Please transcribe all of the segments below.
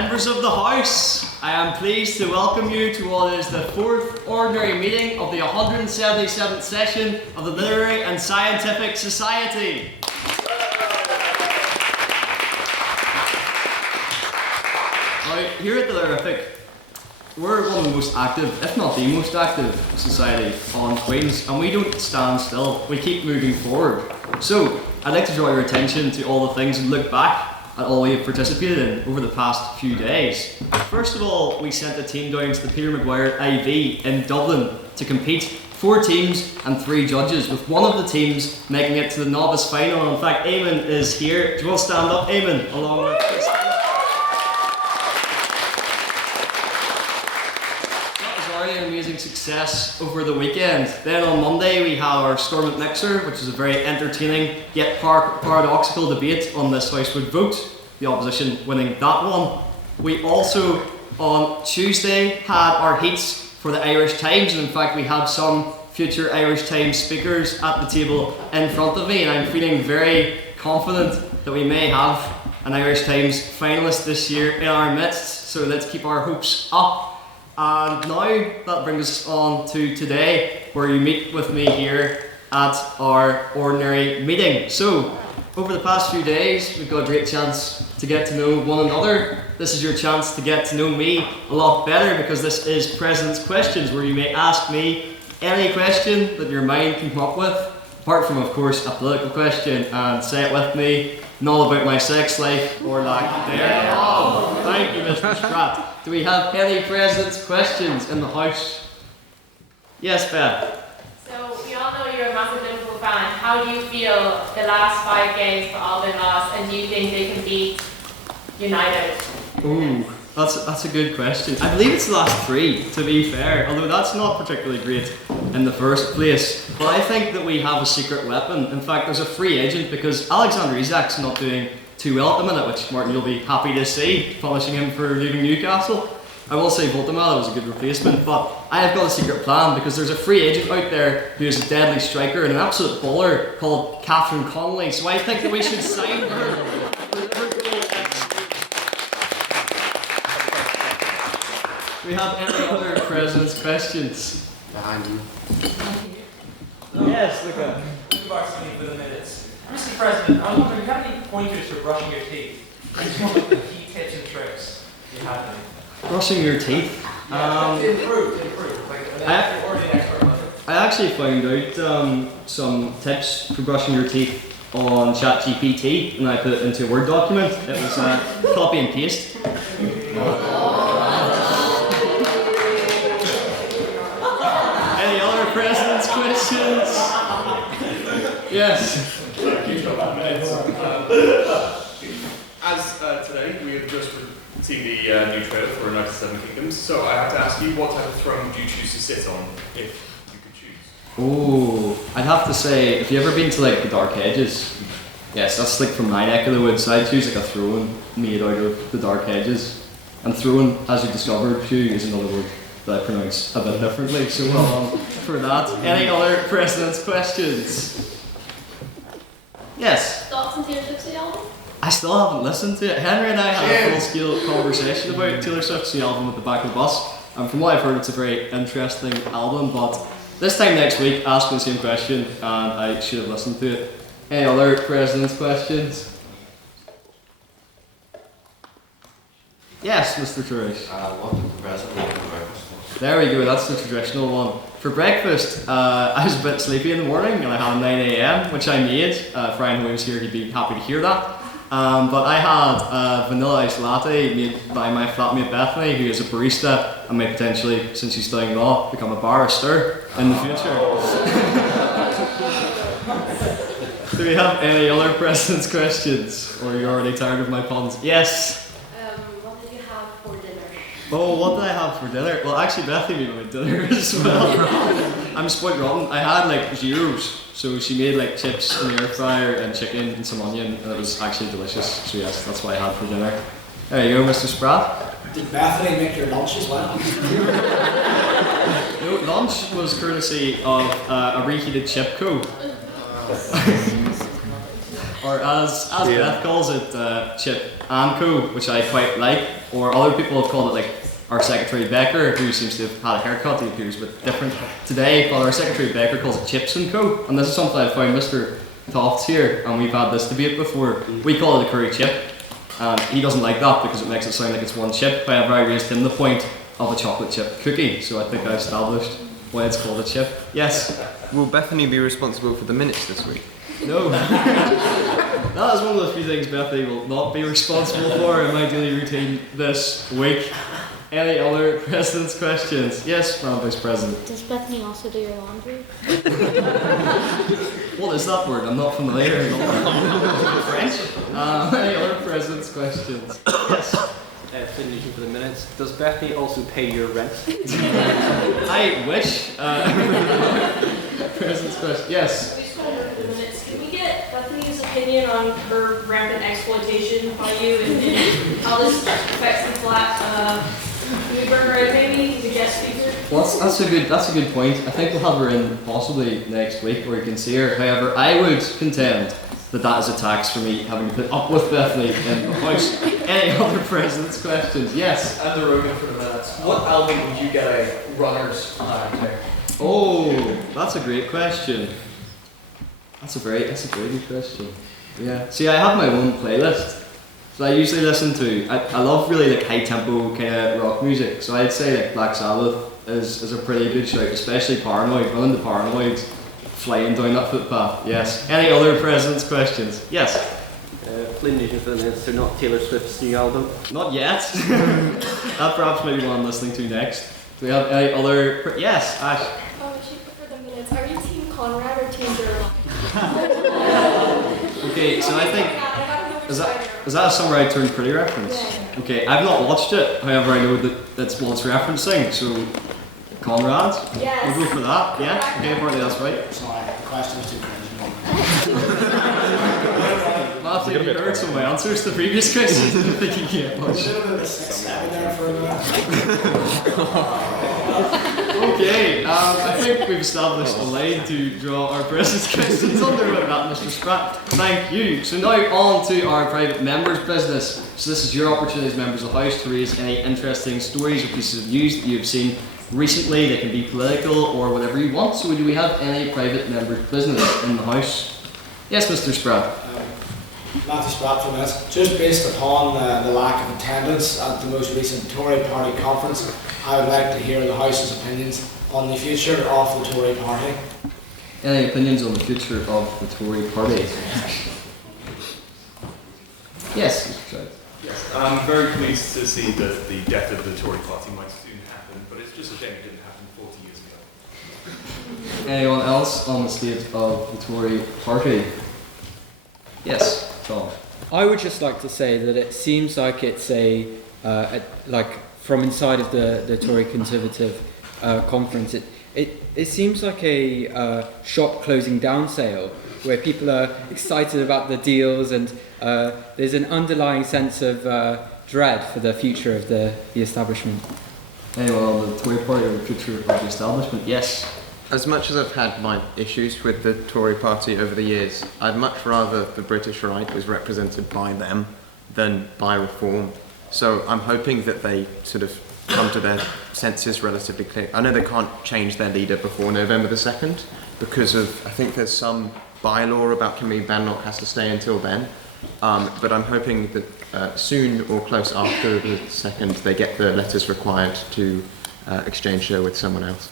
Members of the House, I am pleased to welcome you to what is the 4th ordinary meeting of the 177th session of the Literary and Scientific Society. Now, here at the Literarific, we're one of the most active, if not the most active, society on Queen's, and we don't stand still, we keep moving forward. So, I'd like to draw your attention to all the things and look back at all we have participated in over the past few days. First of all, we sent a team down to the Peter Maguire IV in Dublin to compete. 4 teams and 3 judges, with one of the teams making it to the novice final. In fact, Eoin is here. Do you want to stand up, Eoin, along with Chris? That was already an amazing success over the weekend. Then on Monday we had our Stormont Mixer, which was a very entertaining yet paradoxical debate on this House would vote, the opposition winning that one. We also on Tuesday had our heats for the Irish Times, and in fact we had some future Irish Times speakers at the table in front of me, and I'm feeling very confident that we may have an Irish Times finalist this year in our midst, so let's keep our hopes up. And now that brings us on to today, where you meet with me here at our ordinary meeting. So, over the past few days, we've got a great chance to get to know one another. This is your chance to get to know me a lot better, because this is President's Questions, where you may ask me any question that your mind can come up with, apart from, of course, a political question, and say it with me, not about my sex life or lack thereof. Thank you, Mr. Spratt. Do we have any President's Questions in the House? Yes, Beth. So, we all know you're a massive Liverpool fan. How do you feel the last 5 games have all been lost, and do you think they can beat United? Ooh, that's a good question. I believe it's the last 3, to be fair, although that's not particularly great in the first place. But I think that we have a secret weapon. In fact, there's a free agent, because Alexander Isak's not doing too well at the minute, which, Martin, you'll be happy to see, punishing him for leaving Newcastle. I will say Voltemala was a good replacement, but I have got a secret plan, because there's a free agent out there who is a deadly striker and an absolute bowler called Catherine Connolly, so I think that we should sign her. Do we have any other President's Questions? Behind you. Yes, look at Barghi for the minutes. Mr. President, I was wondering, do you have any pointers for brushing your teeth? I just want the key tips and tricks you have any. brushing your teeth. To improve. Like, already an expert on it. I actually found out some tips for brushing your teeth on ChatGPT, and I put it into a Word document. It was copy and paste. Any other President's Questions? Yes. As today we have just seen the new trailer for United Seven Kingdoms, so I have to ask you, what type of throne do you choose to sit on if you could choose? Oh, I'd have to say, if you ever been to like the Dark Hedges, yes, that's like from my neck of the woods, so I'd choose like a throne made out of the Dark Hedges. And throne, as you discovered, Hugh, is another word that I pronounce a bit differently, so well done for that. Any other President's Questions? Yes? Thoughts on Taylor Swift's new album? I still haven't listened to it. Henry and I had a full-scale conversation about Taylor Swift's new album at the back of the bus, and from what I've heard, it's a very interesting album, but this time next week, ask me the same question, and I should have listened to it. Any other President's Questions? Yes, Mr. Turish. What did the President eat for breakfast? There we go, that's the traditional one. For breakfast, I was a bit sleepy in the morning, and I had a 9 a.m, which I made. If Ryan Williams here, he'd be happy to hear that. But I had a vanilla iced latte made by my flatmate Bethany, who is a barista and may potentially, since she's studying law, become a barrister in the future. Do we have any other President's Questions? Or are you already tired of my puns? Yes? What did you have for dinner? Oh, what did I have for dinner? Well, actually, Bethany made my dinner as well. I'm spoiled rotten. I had like gyros. So she made like chips in the air fryer and chicken and some onion, and it was actually delicious. So yes, that's what I had for dinner. There you go, Mr. Spratt. Did Bethany make your lunch as well? No, lunch was courtesy of a reheated chip co. or as Beth calls it, Chip and Co, which I quite like, or other people have called it like our Secretary Becker, who seems to have had a haircut. He appears a bit different today, but our Secretary Becker calls it Chips and Co, and this is something I found Mr. Toft's here, and we've had this debate before. We call it a curry chip, and he doesn't like that because it makes it sound like it's one chip. However, I raised him the point of a chocolate chip cookie, so I think I established why it's called a chip. Yes? Will Bethany be responsible for the minutes this week? No. That is one of the few things Bethany will not be responsible for in my daily routine this week. Any other President's questions? Yes, Madam Vice President. Does Bethany also do your laundry? What is that word? I'm not familiar. French? Any other President's questions? Yes. Explanation for the minutes. Does Bethany also pay your rent? I wish. President's question. Yes. We just want to the minutes. Can we get Bethany's opinion on her rampant exploitation by you and how this affects the flat? Can we bring her in maybe as a guest speaker? Well, that's a good point. I think we'll have her in possibly next week where you can see her. However, I would contend that is a tax for me having to put up with Bethany in the house. Any other President's questions? Yes. And the Rogan for the minutes. What album would you get a runner's high to? Oh, that's a great question. That's a very good question. Yeah. See, I have my own playlist. So I usually listen to, I love really like high tempo kind of rock music. So I'd say like Black Sabbath is a pretty good shout, especially Paranoid. Running the Paranoid, flying down that footpath. Yes. Any other President's questions? Yes. Explanation for the minutes. They're not Taylor Swift's new album. Not yet. That perhaps maybe one I'm listening to next. Do we have any other? Yes, Ash. Oh, she for the minutes. Are you Team Conrad or Team Derwin? Okay, so I think is that a Summer I Turned Pretty reference? Yeah. Okay, I've not watched it. However, I know that that's what it's referencing. So, Conrad. Yes. We'll go for that. Yeah. Okay, apparently that's right. Sorry, the question was too cringy. Matthew, you heard some of my answers to the previous questions. I didn't think you get much. Should have been a 6-7 there for a minute. Okay, I think we've established a line to draw our President's questions under with that, Mr. Spratt. Thank you. So now on to our private members' business. So this is your opportunity as members of the House to raise any interesting stories or pieces of news that you've seen recently. They can be political or whatever you want. So do we have any private members' business in the House? Yes, Mr. Spratt. Matthew Spratt from this. Just based upon the lack of attendance at the most recent Tory party conference, I would like to hear the House's opinions on the future of the Tory party. Any opinions on the future of the Tory party? Yes, Mr. Spratt. Yes, I'm very pleased to see that the death of the Tory party might soon happen, but it's just a shame it didn't happen 40 years ago. Anyone else on the state of the Tory party? Yes, Tom. I would just like to say that it seems like it's like from inside of the Tory Conservative conference, it seems like a shop closing down sale where people are excited about the deals and there's an underlying sense of dread for the future of the establishment. Anyone on the Tory party or the future of the establishment? Yes. As much as I've had my issues with the Tory party over the years, I'd much rather the British right was represented by them than by Reform. So I'm hoping that they sort of come to their senses relatively quick. I know they can't change their leader before November the 2nd because of, I think there's some bylaw about Camille Bannock has to stay until then. But I'm hoping that soon or close after the 2nd they get the letters required to exchange her with someone else.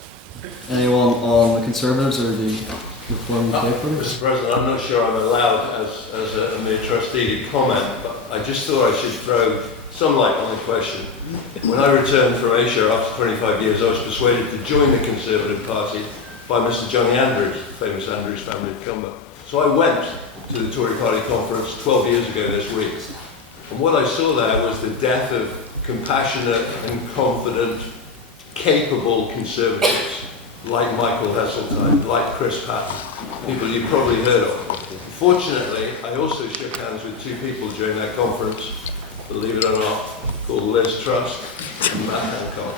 Anyone on the Conservatives or the Reform UK party? Mr. President, I'm not sure I'm allowed as a mere trustee to comment, but I just thought I should throw some light on the question. When I returned from Asia after 25 years, I was persuaded to join the Conservative Party by Mr. Johnny Andrews, famous Andrews family of Cumber. So I went to the Tory Party conference 12 years ago this week. And what I saw there was the death of compassionate and confident, capable Conservatives like Michael Heseltine, like Chris Patton, people you've probably heard of. Fortunately, I also shook hands with two people during that conference, believe it or not, called Liz Truss and Matt Hancock.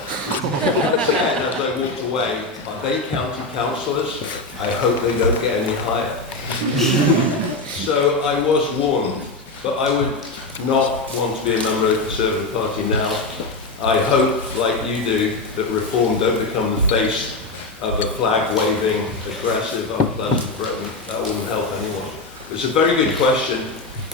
Again, as I walked away, are they county councillors? I hope they don't get any higher. So I was warned, but I would not want to be a member of the Conservative Party now. I hope, like you do, that Reform don't become the face of a flag-waving, aggressive, unpleasant Britain. That wouldn't help anyone. It's a very good question,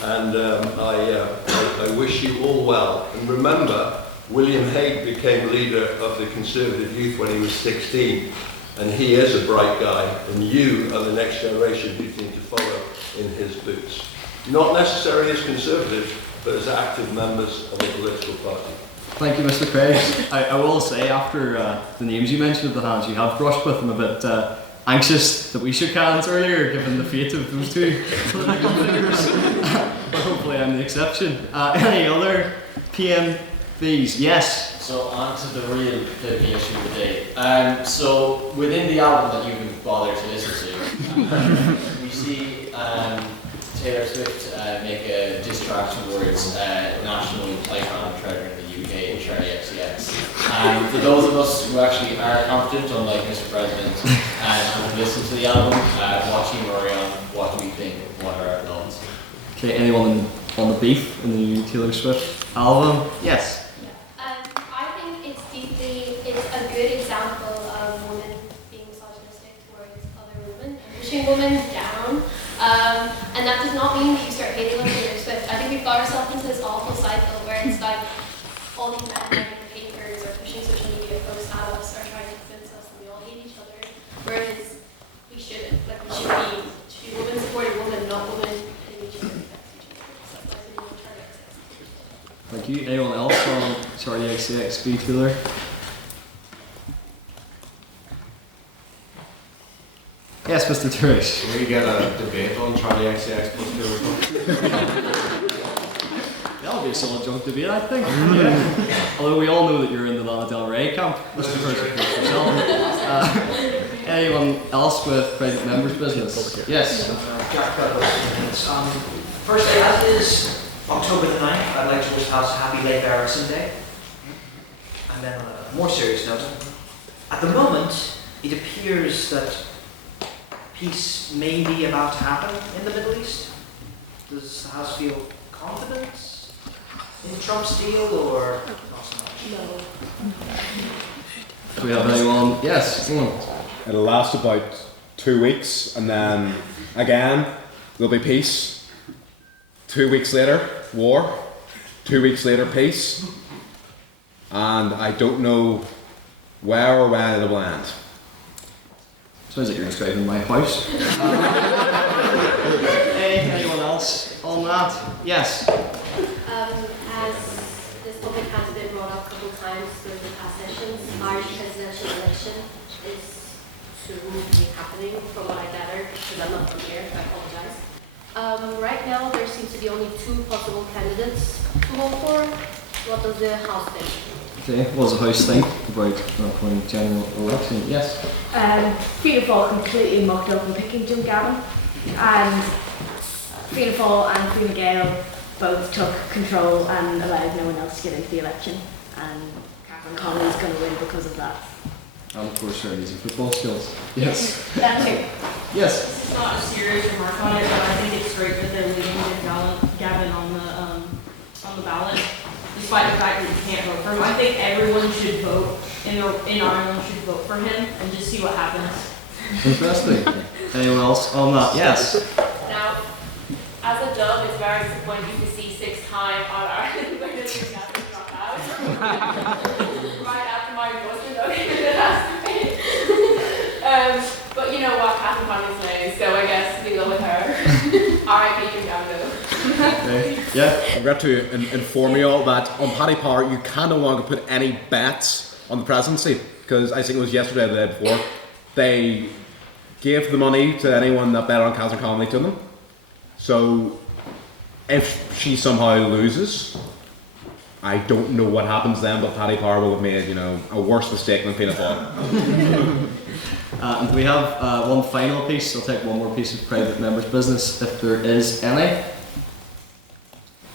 and I wish you all well. And remember, William Hague became leader of the Conservative Youth when he was 16, and he is a bright guy, and you are the next generation who need to follow in his boots. Not necessarily as Conservatives, but as active members of a political party. Thank you, Mr. Craig. I will say, after the names you mentioned of the hands, you have brushed with them a bit anxious that we shook hands earlier, given the fate of those two political figures. But hopefully I'm the exception. Any other PMVs? Yes? So on to the real bit of the issue of the day. So within the album that you've been bothered to listen to, we see Taylor Swift make a diss track towards national icon and treasure in the UK, Charlie XCX. And for those of us who actually are confident, unlike Mr. President, and have listened to the album, watching Orion, what do we think? What are our thoughts? Okay, anyone on the beef in the new Taylor Swift album? Yes? I think it's a good example of women being misogynistic towards other women and pushing women down. And that does not mean that you start hating on Taylor Swift. I think we've got ourselves into this awful cycle where it's like all these men writing papers or pushing social media posts at us or trying to convince us that we all hate each other. Whereas we shouldn't. Like we should be women supporting women, not women hitting each other against each other. So that's why we need Charlie XCX. Thank you. Anyone else on Charlie XCX B Taylor? Yes, Mr. Turish. Can we get a debate on Charlie XCX plus Taylor Swift? That'll be a solid junk debate, I think. Yeah. Although we all know that you're in the Lana Del Rey camp, Mr. Turish. Anyone else with private members' business? Yes. Jack Butler. Firstly, as is October the 9th, I'd like to wish us Happy Late Ericsson Day. And then on a more serious note, at the moment, it appears that peace may be about to happen in the Middle East. Does the House feel confident in Trump's deal, or not so much? No. Do we have anyone? Yes, come on. It'll last about 2 weeks, and then again, there'll be peace. 2 weeks later, war. 2 weeks later, peace. And I don't know where or when it'll land. Sounds like you're describing my house. Anyone else on that? Yes? As this topic has been brought up a couple of times during the past sessions, Irish presidential election is soon to be happening, from what I gather, because I'm not from here, I apologize. Right now, there seems to be only 2 possible candidates to vote for. What does the House think? Okay, what does the House think about the upcoming general election? Yes? Fianna Fáil completely mucked up in picking Jim Gavin, and Fianna Fáil and Fine Gael both took control and allowed no one else to get into the election, and Catherine Connolly's going to win because of that. And of course, Shirley's football skills. Yes? That too. Yes? This is not a serious remark on it, but I think it's great that they're leaving Gavin on the ballot, despite the fact that you can't vote for him. I think everyone should vote in Ireland should vote for him and just see what happens. Interesting. Anyone else on that? Yes? Now, as a dub, it's very disappointing to see 6-time on Ireland where the Jim Gavin dropped out. Right after my husband, okay, the last debate. But you know what, Catherine Connolly's name, so I guess we go with her. R.I.P. Jim Gavin. Okay. Yeah. I regret to inform you all that on Paddy Power you can no longer put any bets on the presidency, because I think it was yesterday or the day before they gave the money to anyone that bet on Catherine Connolly to them. So if she somehow loses, I don't know what happens then, but Paddy Power will have made, a worse mistake than Fianna Fáil. And we have one final piece. I'll take one more piece of private members' business if there is any.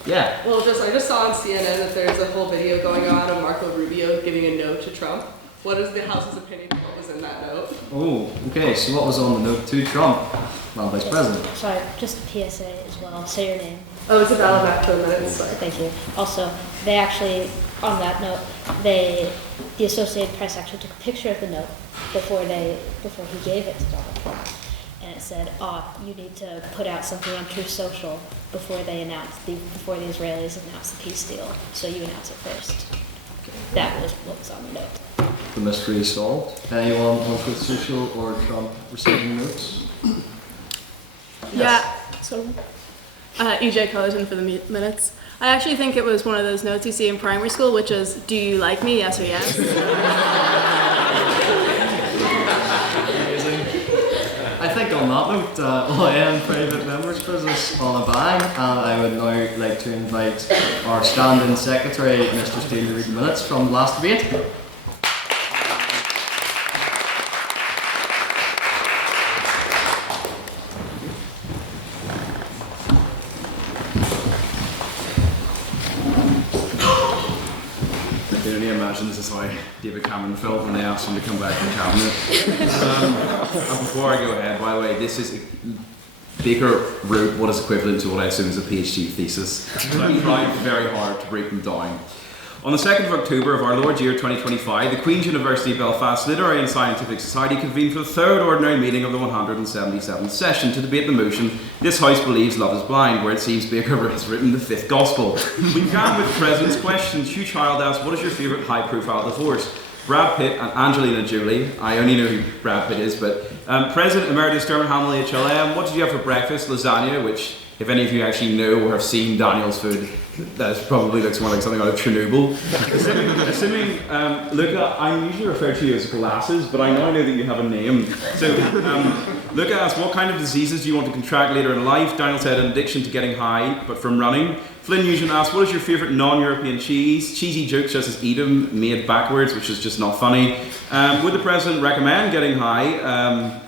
Yeah. Well, I just saw on CNN that there's a whole video going on of Marco Rubio giving a note to Trump. What is the House's opinion of what was in that note? Oh, okay. So what was on the note to Trump? Madam Vice President. Sorry, just a PSA as well. Say your name. Oh, Isabella, back to the minutes. Sorry. Thank you. Also, they actually, on that note, the Associated Press actually took a picture of the note before he gave it to Donald Trump, and it said, you need to put out something on Truth Social before the Israelis announce the peace deal, so you announce it first. That was what was on the note. The mystery is solved. Anyone on Truth Social or Trump receiving notes? Yeah, so EJ Culleton for the minutes. I actually think it was one of those notes you see in primary school, which is, do you like me, yes or yes? Amazing. I think on that note, all I am private members business on a bang, and I would now like to invite our stand-in secretary, Mr. Steele, to read the minutes from the last debate. This is how David Cameron felt when they asked him to come back to the cabinet. And before I go ahead, by the way, Baker wrote what is equivalent to what I assume is a PhD thesis. So I tried very hard to break them down. On the 2nd of October of our Lord's year 2025, the Queen's University Belfast Literary and Scientific Society convened for the third ordinary meeting of the 177th session to debate the motion, "This House believes love is blind," where it seems Baker has written the fifth gospel. We began with the President's questions. Hugh Child asked, "What is your favourite high-profile divorce?" Brad Pitt and Angelina Jolie, I only know who Brad Pitt is, but President Emeritus Dermot Hamley HLM, "What did you have for breakfast?" Lasagna, which, if any of you actually know or have seen Daniel's food, that probably looks more like something out of Chernobyl. Assuming Luca, I'm usually referred to you as glasses, but I now know that you have a name. So Luca asked, "What kind of diseases do you want to contract later in life?" Daniel said, "An addiction to getting high, but from running." Flynn Nugent asked, "What is your favourite non-European cheese?" Cheesy jokes such as Edam made backwards, which is just not funny. Would the President recommend getting high?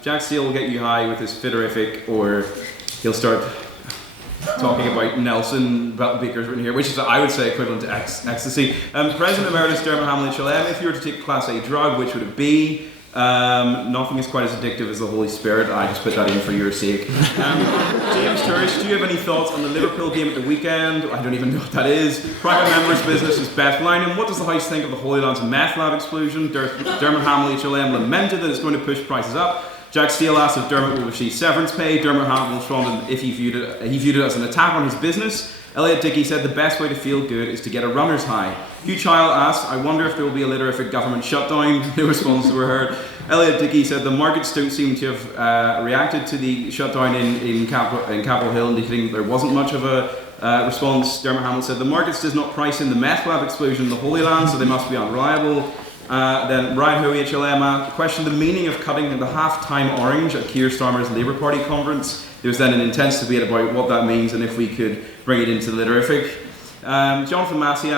Jack Steele will get you high with his fitterific, or he'll start talking about Nelson Baker's written here, which is, I would say, equivalent to ecstasy. President Emeritus Dermot Hamlin HLM, if you were to take a Class A drug, which would it be? Nothing is quite as addictive as the Holy Spirit. I just put that in for your sake. James Turrish, do you have any thoughts on the Liverpool game at the weekend? I don't even know what that is. Private members' business is Beth Lynham. What does the House think of the Holy Land's meth lab explosion? Dermot Hamlin HLM lamented that it's going to push prices up. Jack Steele asked if Dermot will receive severance pay. Dermot Hamlin responded if he viewed it as an attack on his business. Elliot Dickie said the best way to feel good is to get a runner's high. Hugh Child asked, "I wonder if there will be a litterific government shutdown." No responses were heard. Elliot Dickie said the markets don't seem to have reacted to the shutdown in Capitol Hill, indicating that there wasn't much of a response. Dermot Hamlin said the markets does not price in the meth lab explosion in the Holy Land, so they must be unreliable. Then Ryan Hoey HLM questioned the meaning of cutting the half-time orange at Keir Starmer's Labour Party conference. There was then an intense debate about what that means and if we could bring it into the litterific. Jonathan Massey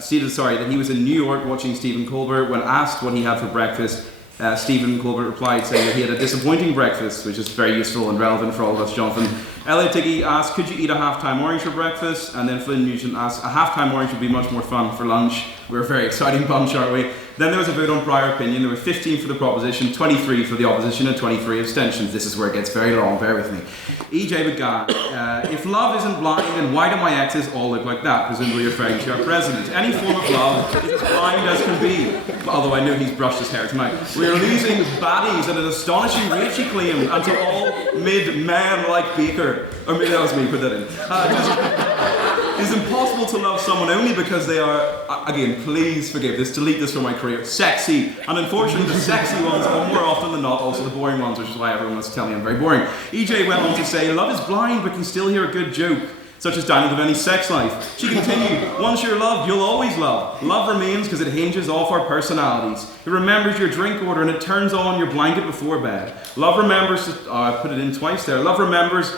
stated that he was in New York watching Stephen Colbert. When asked what he had for breakfast, Stephen Colbert replied saying that he had a disappointing breakfast, which is very useful and relevant for all of us, Jonathan. Elliot Dickie asked, "Could you eat a half-time orange for breakfast?" And then Flynn Nugent asked, "A half-time orange would be much more fun for lunch." We're a very exciting bunch, aren't we? Then there was a vote on prior opinion. There were 15 for the proposition, 23 for the opposition, and 23 abstentions. This is where it gets very long, bear with me. E.J. began, "If love isn't blind, then why do my exes all look like that?" Presumably referring to our president. "Any form of love is as blind as can be." Although I know he's brushed his hair tonight. "We are losing baddies at an astonishing rate," she claimed, "and to all mid-men like Baker." Or maybe that was me, put that in. "It's impossible to love someone only because they are," again, please forgive this, delete this from my career, "sexy. And unfortunately the sexy ones are more often than not also the boring ones," which is why everyone wants to tell me I'm very boring. EJ went on to say, "Love is blind but can still hear a good joke, such as Daniel Devaney's sex life." She continued, "Once you're loved, you'll always love. Love remains because it hinges off our personalities. It remembers your drink order and it turns on your blanket before bed. Love remembers," I put it in twice there, "love remembers,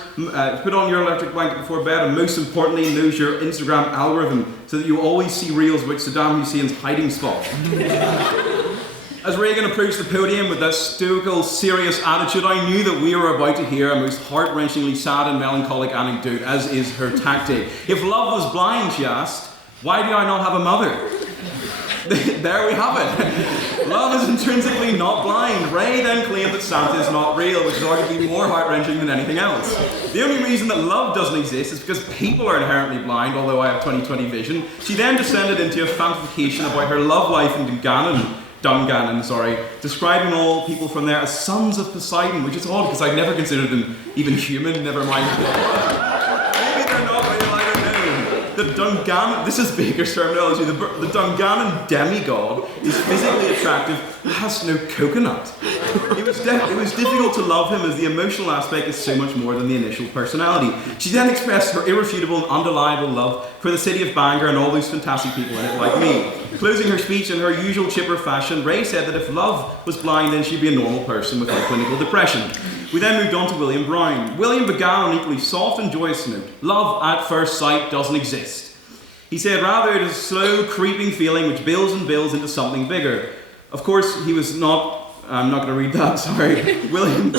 put on your electric blanket before bed, and most importantly knows your Instagram algorithm so that you always see reels about Saddam Hussein's hiding spot." As Reagan approached the podium with that stoical, serious attitude, I knew that we were about to hear a most heart-wrenchingly sad and melancholic anecdote, as is her tactic. "If love was blind," she asked, "why do I not have a mother?" There we have it. Love is intrinsically not blind. Ray then claimed that Santa is not real, which is arguably more heart-wrenching than anything else. The only reason that love doesn't exist is because people are inherently blind, although I have 20/20 vision. She then descended into a fantification about her love life in Dungannon, describing all people from there as sons of Poseidon, which is odd because I'd never considered them even human, never mind. Maybe they're not real, I don't know. The Dungannon, this is Baker's terminology, the Dungannon demigod is physically attractive but has no coconut. It was difficult to love him as the emotional aspect is so much more than the initial personality. She then expressed her irrefutable and undeniable love for the city of Bangor and all those fantastic people in it like me. Closing her speech in her usual chipper fashion, Ray said that if love was blind, then she'd be a normal person without clinical depression. We then moved on to William Brown. William began on an equally soft and joyous note. Love at first sight doesn't exist. He said, rather it is a slow, creeping feeling which builds and builds into something bigger. Of course, he was not... I'm not going to read that, sorry. William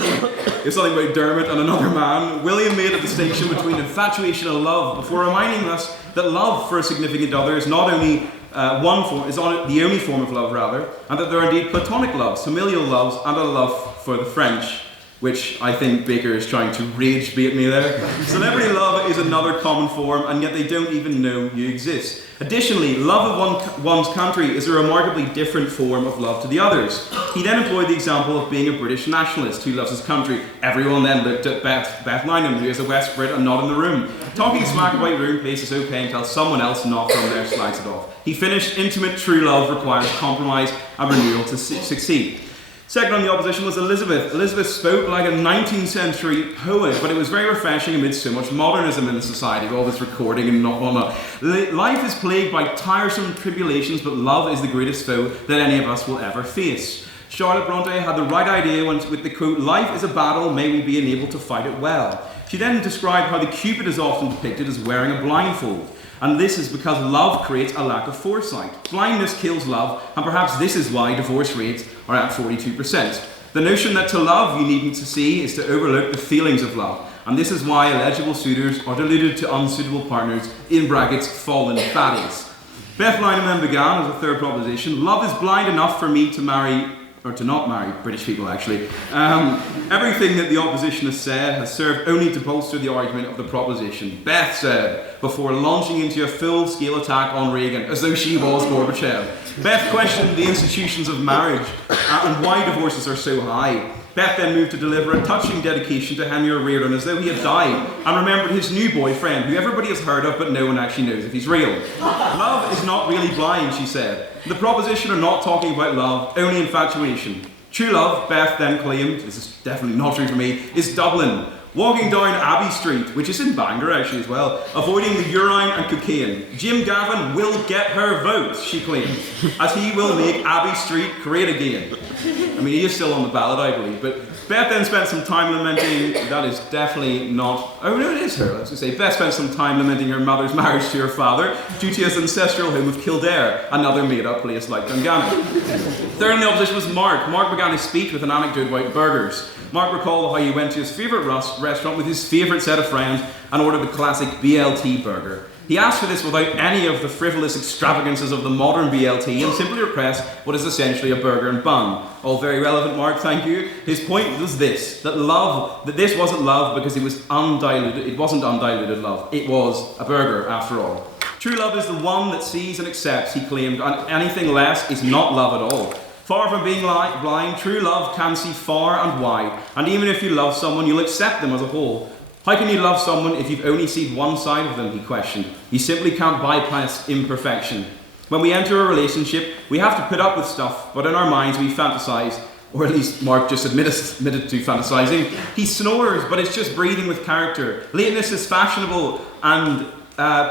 is something about Dermot and another man. William made a distinction between infatuation and love before reminding us that love for a significant other is not only the only form of love, rather, and that there are indeed platonic loves, familial loves, and a love for the French, which I think Baker is trying to rage bait me there. Celebrity love is another common form, and yet they don't even know you exist. Additionally, love of one's country is a remarkably different form of love to the others. He then employed the example of being a British nationalist who loves his country. Everyone then looked at Beth Lynham, who is a West Brit and not in the room. Talking smack about your own place is okay until someone else not from there slags it off. He finished, intimate true love requires compromise and renewal to succeed. Second on the opposition was Elizabeth. Elizabeth spoke like a 19th century poet, but it was very refreshing amidst so much modernism in the society, all this recording and not whatnot. Life is plagued by tiresome tribulations, but love is the greatest foe that any of us will ever face. Charlotte Bronte had the right idea with the quote, life is a battle, may we be enabled to fight it well. She then described how the Cupid is often depicted as wearing a blindfold. And this is because love creates a lack of foresight. Blindness kills love, and perhaps this is why divorce rates are at 42%. The notion that to love you needn't to see is to overlook the feelings of love. And this is why eligible suitors are deluded to unsuitable partners, in brackets, fallen baddies. Beth Lynham then began as a third proposition. Love is blind enough for me to marry, or to not marry, British people actually. Everything that the opposition has said has served only to bolster the argument of the proposition. Beth said, before launching into a full-scale attack on Reagan, as though she was Gorbachev. Beth questioned the institutions of marriage and why divorces are so high. Beth then moved to deliver a touching dedication to Henry O'Riordan as though he had died, and remembered his new boyfriend, who everybody has heard of but no one actually knows if he's real. Love is not really blind, she said. The proposition are not talking about love, only infatuation. True love, Beth then claimed, this is definitely not true for me, is Dublin. Walking down Abbey Street, which is in Bangor actually as well, avoiding the urine and cocaine. Jim Gavin will get her vote, she claimed, as he will make Abbey Street great again. I mean, he is still on the ballot, I believe, but Beth then spent some time lamenting, that is definitely not, oh no, it is her, let's just say. Beth spent some time lamenting her mother's marriage to her father due to his ancestral home of Kildare, another made-up place like Dungannon. Third in the opposition was Mark. Mark began his speech with an anecdote about burgers. Mark recalled how he went to his favourite restaurant with his favourite set of friends and ordered the classic BLT burger. He asked for this without any of the frivolous extravagances of the modern BLT and simply requested what is essentially a burger and bun. All very relevant, Mark, thank you. His point was this, that this wasn't love because it wasn't undiluted love. It was a burger, after all. True love is the one that sees and accepts, he claimed, and anything less is not love at all. Far from being blind, true love can see far and wide, and even if you love someone, you'll accept them as a whole. How can you love someone if you've only seen one side of them, he questioned. You simply can't bypass imperfection. When we enter a relationship, we have to put up with stuff, but in our minds we fantasize, or at least Mark just admitted to fantasizing. He snores, but it's just breathing with character. Lateness is fashionable, and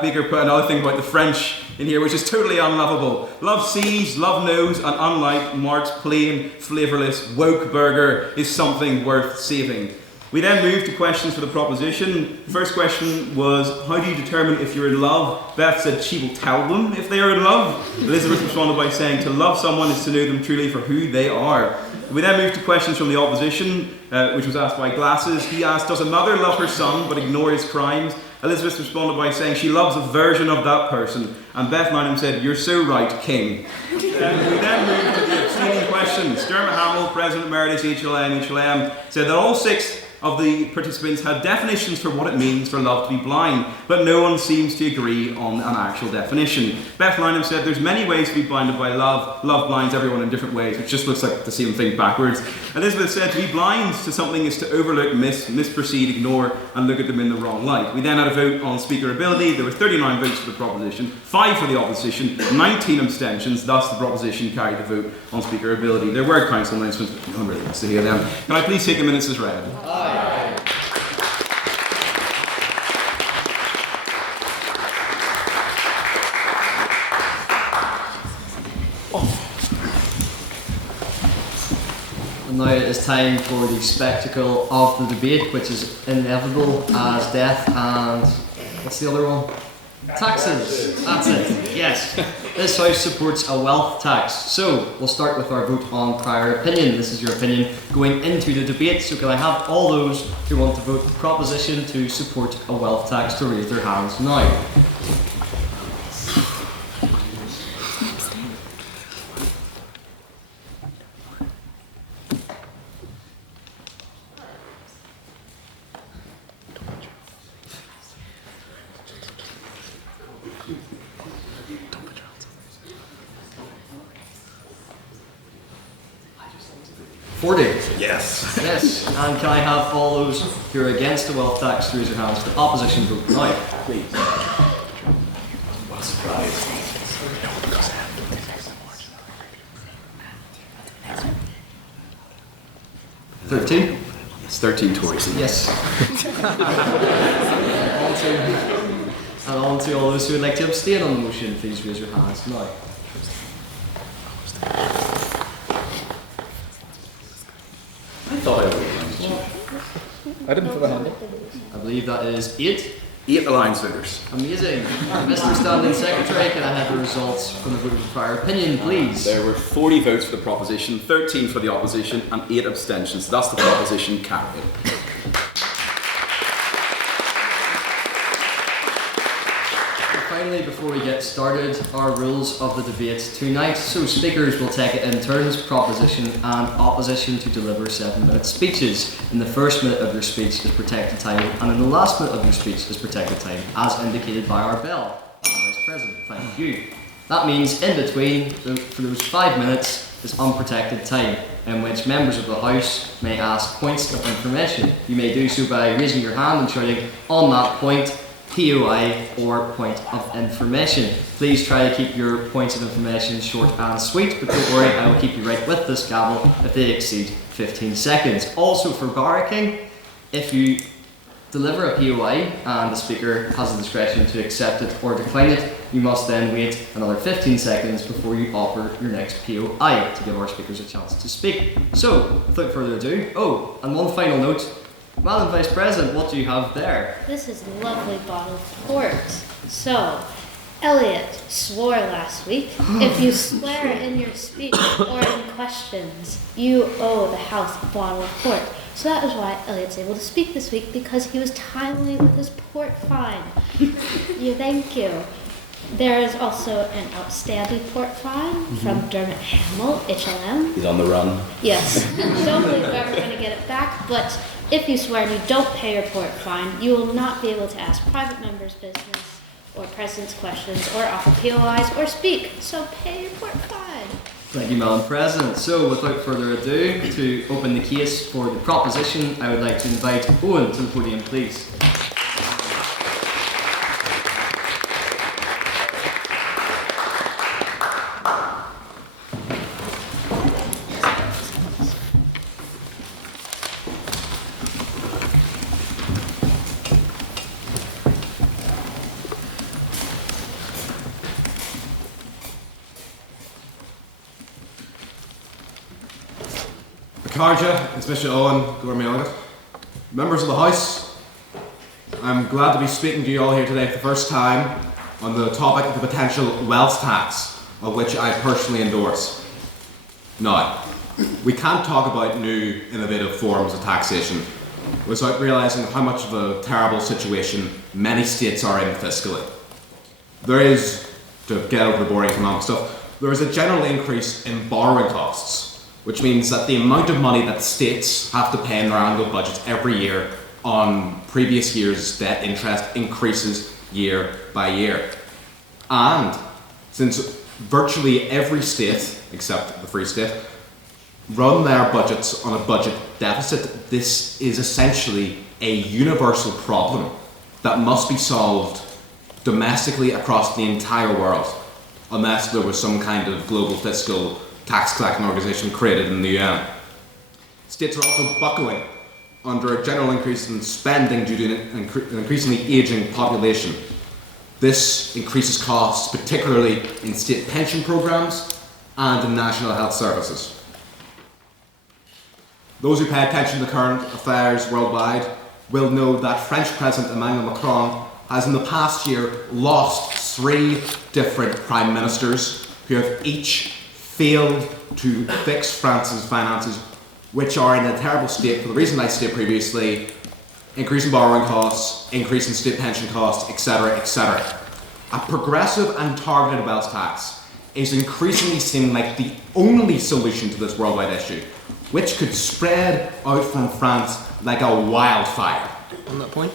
Baker put another thing about the French in here, which is totally unlovable. Love sees, love knows, and unlike Mark's plain, flavourless, woke burger, is something worth saving. We then moved to questions for the proposition. The first question was, how do you determine if you're in love? Beth said she will tell them if they are in love. Elizabeth responded by saying, to love someone is to know them truly for who they are. We then moved to questions from the opposition, which was asked by Glasses. He asked, does a mother love her son but ignore his crimes? Elizabeth responded by saying she loves a version of that person. And Beth Lynham said, you're so right, King. We then moved to the abstaining questions. Dermot Hamill, President Emeritus HLM, said that all 6 of the participants had definitions for what it means for love to be blind, but no one seems to agree on an actual definition. Beth Lynham said there's many ways to be blinded by love. Love blinds everyone in different ways, which just looks like the same thing backwards. Elizabeth said to be blind to something is to overlook, misperceive, ignore, and look at them in the wrong light. We then had a vote on speaker ability. There were 39 votes for the proposition, 5 for the opposition, 19 abstentions, thus the proposition carried the vote on speaker ability. There were council announcements, but no one really wants to hear them. Can I please take the minutes as read? And now it is time for the spectacle of the debate, which is inevitable as death and what's the other one? Taxes. That's it. Yes. This House supports a wealth tax. So we'll start with our vote on prior opinion. This is your opinion going into the debate. So can I have all those who want to vote the proposition to support a wealth tax to raise their hands now? Yes. Yes. And can I have all those who are against the wealth tax to raise their hands for the opposition vote now? Please. What a surprise. 13? It's 13 Tories. Yes. And on to all those who would like to abstain on the motion, please raise your hands now. I thought I would. I didn't put my hand up. I believe that is 8. 8 Alliance voters. Amazing. Mr. Standing Secretary, can I have the results from the vote of prior opinion, please? There were 40 votes for the proposition, 13 for the opposition, and 8 abstentions. Thus the proposition carried. Finally, before we get started, our rules of the debate tonight. So speakers will take it in turns, proposition and opposition, to deliver 7-minute speeches. In the first minute of your speech is protected time, and in the last minute of your speech is protected time, as indicated by our bell. Vice President, thank you. That means in between, for those 5 minutes, is unprotected time, in which members of the House may ask points of information. You may do so by raising your hand and shouting, "On that point, POI," or point of information. Please try to keep your points of information short and sweet, but don't worry, I will keep you right with this gavel if they exceed 15 seconds. Also for barracking, if you deliver a POI and the speaker has the discretion to accept it or decline it, you must then wait another 15 seconds before you offer your next POI to give our speakers a chance to speak. So, without further ado, and one final note, Madam Vice President, what do you have there? This is a lovely bottle of port. So, Elliot swore last week, if you swear in your speech or in questions, you owe the House a bottle of port. So that is why Elliot's able to speak this week, because he was timely with his port fine. Thank you. There is also an outstanding port fine from Dermot Hamill, HLM. He's on the run. Yes. Don't believe we're ever going to get it back, but if you swear and you don't pay your port fine, you will not be able to ask private members' business or president's questions or offer POIs or speak. So pay your port fine. Thank you, Madam President. So, without further ado, to open the case for the proposition, I would like to invite Eoin to the podium, please. Carja, it's Mr. Eoin, Elliot. Members of the House, I'm glad to be speaking to you all here today for the first time on the topic of the potential wealth tax, of which I personally endorse. Now, we can't talk about new, innovative forms of taxation without realising how much of a terrible situation many states are in fiscally. There is, to get over the boring economic stuff, there is a general increase in borrowing costs. which means that the amount of money that states have to pay in their annual budgets every year on previous year's debt interest increases year by year. And since virtually every state, except the Free State, run their budgets on a budget deficit, this is essentially a universal problem that must be solved domestically across the entire world, unless there was some kind of global fiscal tax collecting organisation created in the UN. States are also buckling under a general increase in spending due to an increasingly ageing population. This increases costs, particularly in state pension programmes and in national health services. Those who pay attention to current affairs worldwide will know that French President Emmanuel Macron has in the past year lost 3 different prime ministers who have each failed to fix France's finances, which are in a terrible state for the reason I stated previously: increase in borrowing costs, increase in state pension costs, etc., etc. A progressive and targeted wealth tax is increasingly seeming like the only solution to this worldwide issue, which could spread out from France like a wildfire. On that point,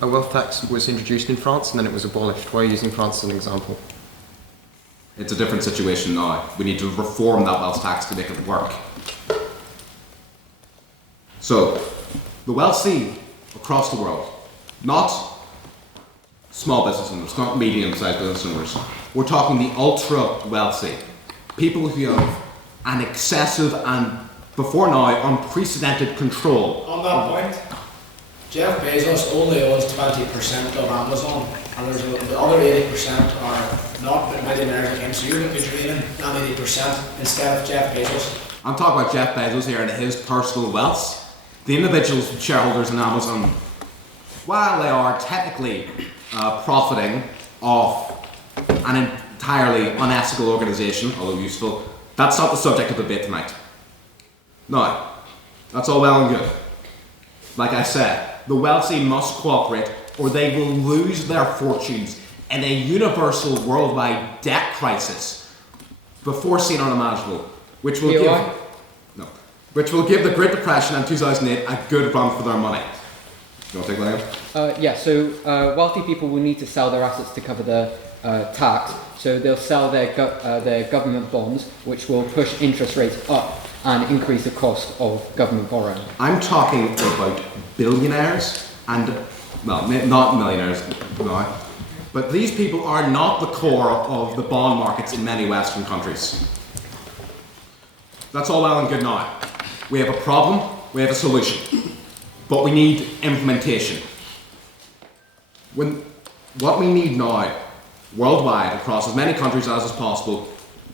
a wealth tax was introduced in France and then it was abolished. Why are you using France as an example? It's a different situation now. We need to reform that wealth tax to make it work. So, the wealthy across the world, not small business owners, not medium-sized business owners. We're talking the ultra-wealthy, people who have an excessive and, before now, unprecedented control. On that point, Jeff Bezos only owns 20% of Amazon, and the other 80% are not millionaires like him, so you're going to be draining that 80% instead of Jeff Bezos. I'm talking about Jeff Bezos here and his personal wealth. The individual shareholders in Amazon, while they are technically profiting off an entirely unethical organisation, although useful, that's not the subject of debate tonight. No, that's all well and good. Like I said, the wealthy must cooperate or they will lose their fortunes in a universal worldwide debt crisis before seen unimaginable, which will give the Great Depression and 2008 a good run for their money. You want to take that in? Yeah, so wealthy people will need to sell their assets to cover the tax, so they'll sell their government bonds, which will push interest rates up and increase the cost of government borrowing. I'm talking about billionaires and, well, not millionaires, no, but these people are not the core of the bond markets in many Western countries. That's all well and good now. We have a problem, we have a solution, but we need implementation. What we need now, worldwide, across as many countries as is possible,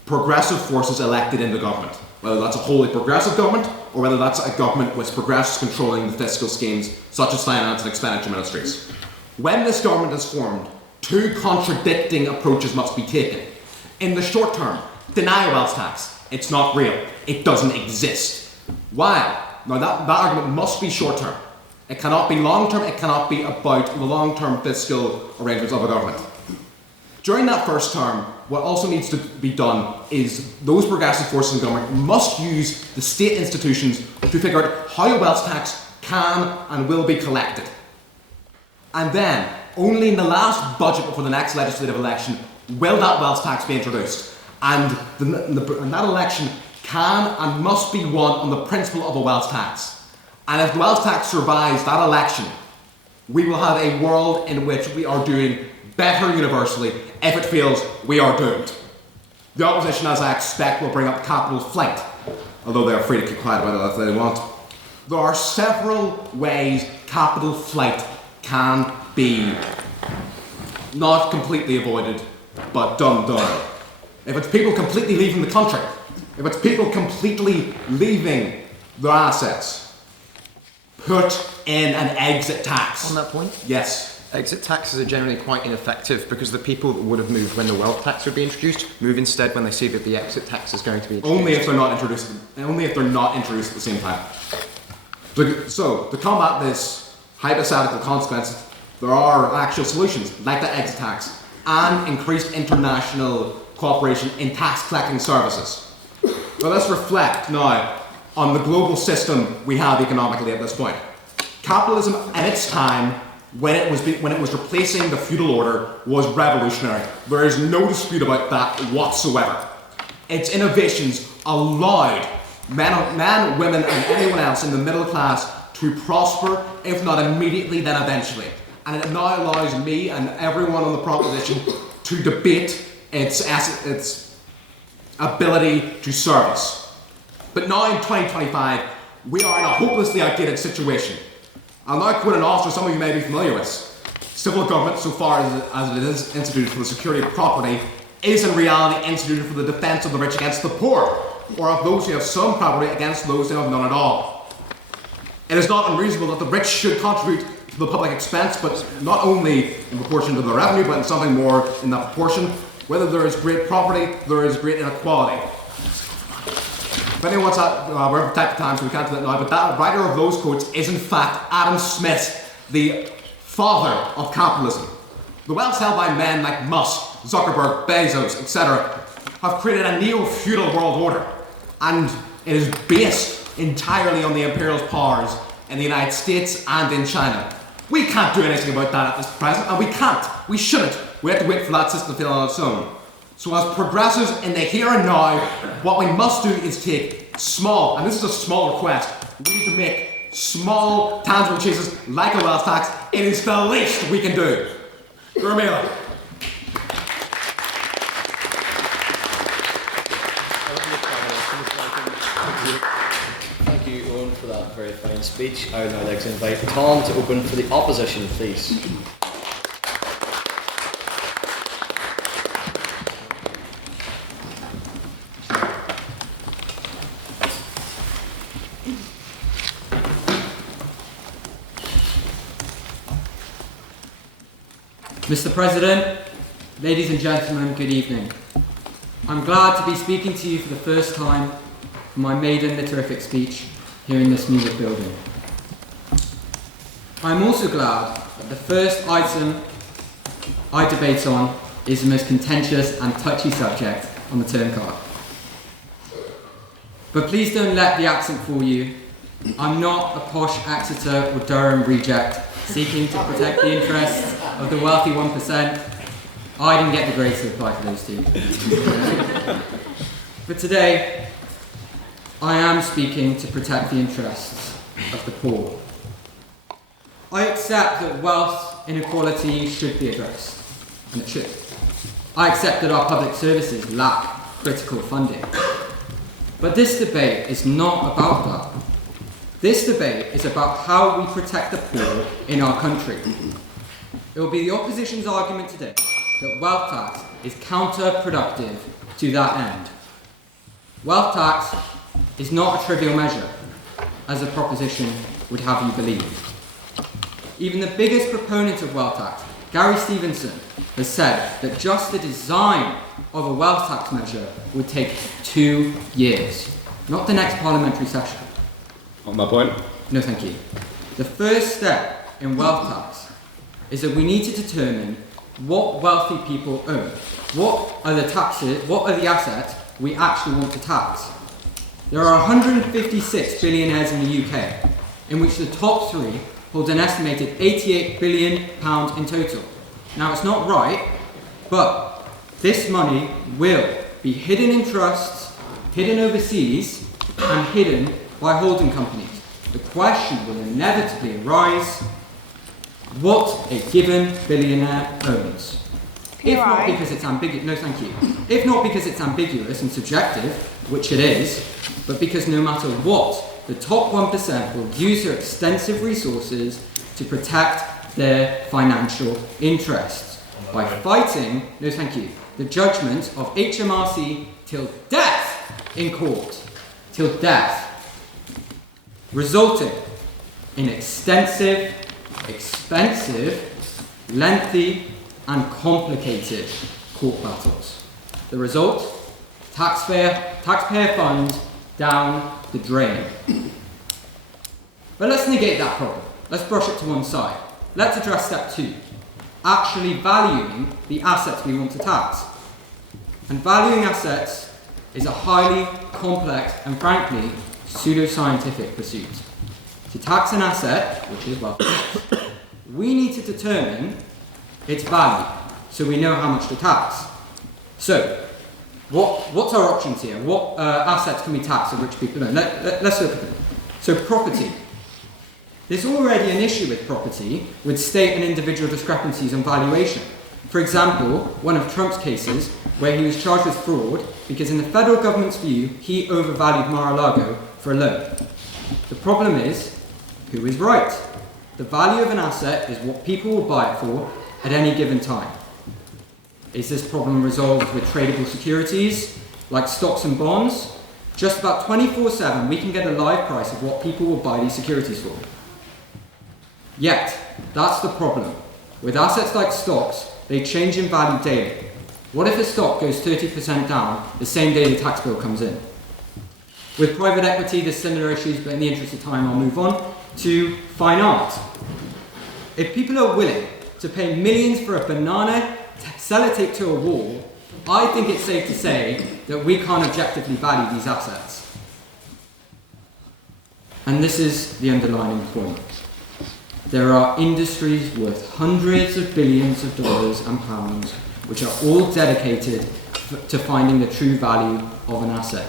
progressive forces elected into government. Whether that's a wholly progressive government, or whether that's a government with progressives controlling the fiscal schemes, such as finance and expenditure ministries. When this government is formed, 2 contradicting approaches must be taken. In the short term, deny a wealth tax. It's not real. It doesn't exist. Why? Now that argument must be short term. It cannot be long term. It cannot be about the long term fiscal arrangements of a government. During that first term, what also needs to be done is those progressive forces in government must use the state institutions to figure out how a wealth tax can and will be collected. And then, only in the last budget before the next legislative election will that wealth tax be introduced. And that election can and must be won on the principle of a wealth tax. And if the wealth tax survives that election, we will have a world in which we are doing better universally. If it fails, we are doomed. The opposition, as I expect, will bring up capital flight, although they are free to keep quiet about it if they want. There are several ways capital flight can be not completely avoided, but done. If it's people completely leaving the country, if it's people completely leaving their assets, put in an exit tax. On that point? Yes. Exit taxes are generally quite ineffective because the people that would have moved when the wealth tax would be introduced move instead when they see that the exit tax is going to be introduced. Only if they're not introduced at the same time. So, to combat this hypothetical consequence, there are actual solutions, like the exit tax, and increased international cooperation in tax collecting services. Well, let's reflect now on the global system we have economically at this point. Capitalism at its time, when it was replacing the feudal order, was revolutionary. There is no dispute about that whatsoever. Its innovations allowed men, women, and anyone else in the middle class to prosper, if not immediately, then eventually. And it now allows me and everyone on the proposition to debate its ability to serve us. But now in 2025, we are in a hopelessly outdated situation. I'll now quote an author some of you may be familiar with. Civil government, so far as it is instituted for the security of property, is in reality instituted for the defence of the rich against the poor, or of those who have some property against those who have none at all. It is not unreasonable that the rich should contribute to the public expense, but not only in proportion to the revenue, but in something more in that proportion. Whether there is great property, there is great inequality. If anyone wants that, we're protected time, so we can't do that now, but that writer of those quotes is in fact Adam Smith, the father of capitalism. The wealth held by men like Musk, Zuckerberg, Bezos, etc. have created a neo-feudal world order, and it is based entirely on the imperial powers in the United States and in China. We can't do anything about that at this present, and we can't. We shouldn't. We have to wait for that system to fail on its own. So as progressives in the here and now, what we must do is take small, and this is a small request, we need to make small, tangible changes like a wealth tax. It is the least we can do. Gurmila. Thank you, Eoin, for that very fine speech. I would now like to invite Tom to open for the opposition, please. Mr. President, ladies and gentlemen, good evening. I'm glad to be speaking to you for the first time for my maiden literific speech here in this music building. I'm also glad that the first item I debate on is the most contentious and touchy subject on the term card. But please don't let the accent fool you. I'm not a posh Exeter or Durham reject seeking to protect the interests of the wealthy 1%. I didn't get the grace to apply for those two. But today, I am speaking to protect the interests of the poor. I accept that wealth inequality should be addressed, and it should. I accept that our public services lack critical funding. But this debate is not about that. This debate is about how we protect the poor in our country. It will be the opposition's argument today that wealth tax is counterproductive to that end. Wealth tax is not a trivial measure, as the proposition would have you believe. Even the biggest proponent of wealth tax, Gary Stevenson, has said that just the design of a wealth tax measure would take 2 years, not the next parliamentary session. On my point? No, thank you. The first step in wealth tax is that we need to determine what wealthy people own. What are the assets we actually want to tax? There are 156 billionaires in the UK, in which the top 3 hold an estimated £88 billion in total. Now, it's not right, but this money will be hidden in trusts, hidden overseas, and hidden by holding companies. The question will inevitably arise: what a given billionaire owns. If not because it's ambiguous, no thank you. If not because it's ambiguous and subjective, which it is, but because no matter what, the top 1% will use their extensive resources to protect their financial interests by fighting, no thank you, the judgment of HMRC till death in court. Till death. Resulting in extensive, expensive, lengthy, and complicated court battles. The result? Taxpayer funds down the drain. But let's negate that problem. Let's brush it to one side. Let's address step 2, actually valuing the assets we want to tax. And valuing assets is a highly complex and frankly pseudoscientific pursuit. To tax an asset, which is wealth tax, we need to determine its value so we know how much to tax. So, what's our options here? What assets can we tax that rich people own? Let's look at them. So, property. There's already an issue with property with state and individual discrepancies on valuation. For example, one of Trump's cases where he was charged with fraud because in the federal government's view, he overvalued Mar-a-Lago for a loan. The problem is, who is right? The value of an asset is what people will buy it for at any given time. Is this problem resolved with tradable securities, like stocks and bonds? Just about 24/7, we can get a live price of what people will buy these securities for. Yet, that's the problem. With assets like stocks, they change in value daily. What if a stock goes 30% down the same day the tax bill comes in? With private equity, there's similar issues, but in the interest of time, I'll move on to fine art. If people are willing to pay millions for a banana, sell it to a wall, I think it's safe to say that we can't objectively value these assets. And this is the underlying point. There are industries worth hundreds of billions of dollars and pounds which are all dedicated to finding the true value of an asset.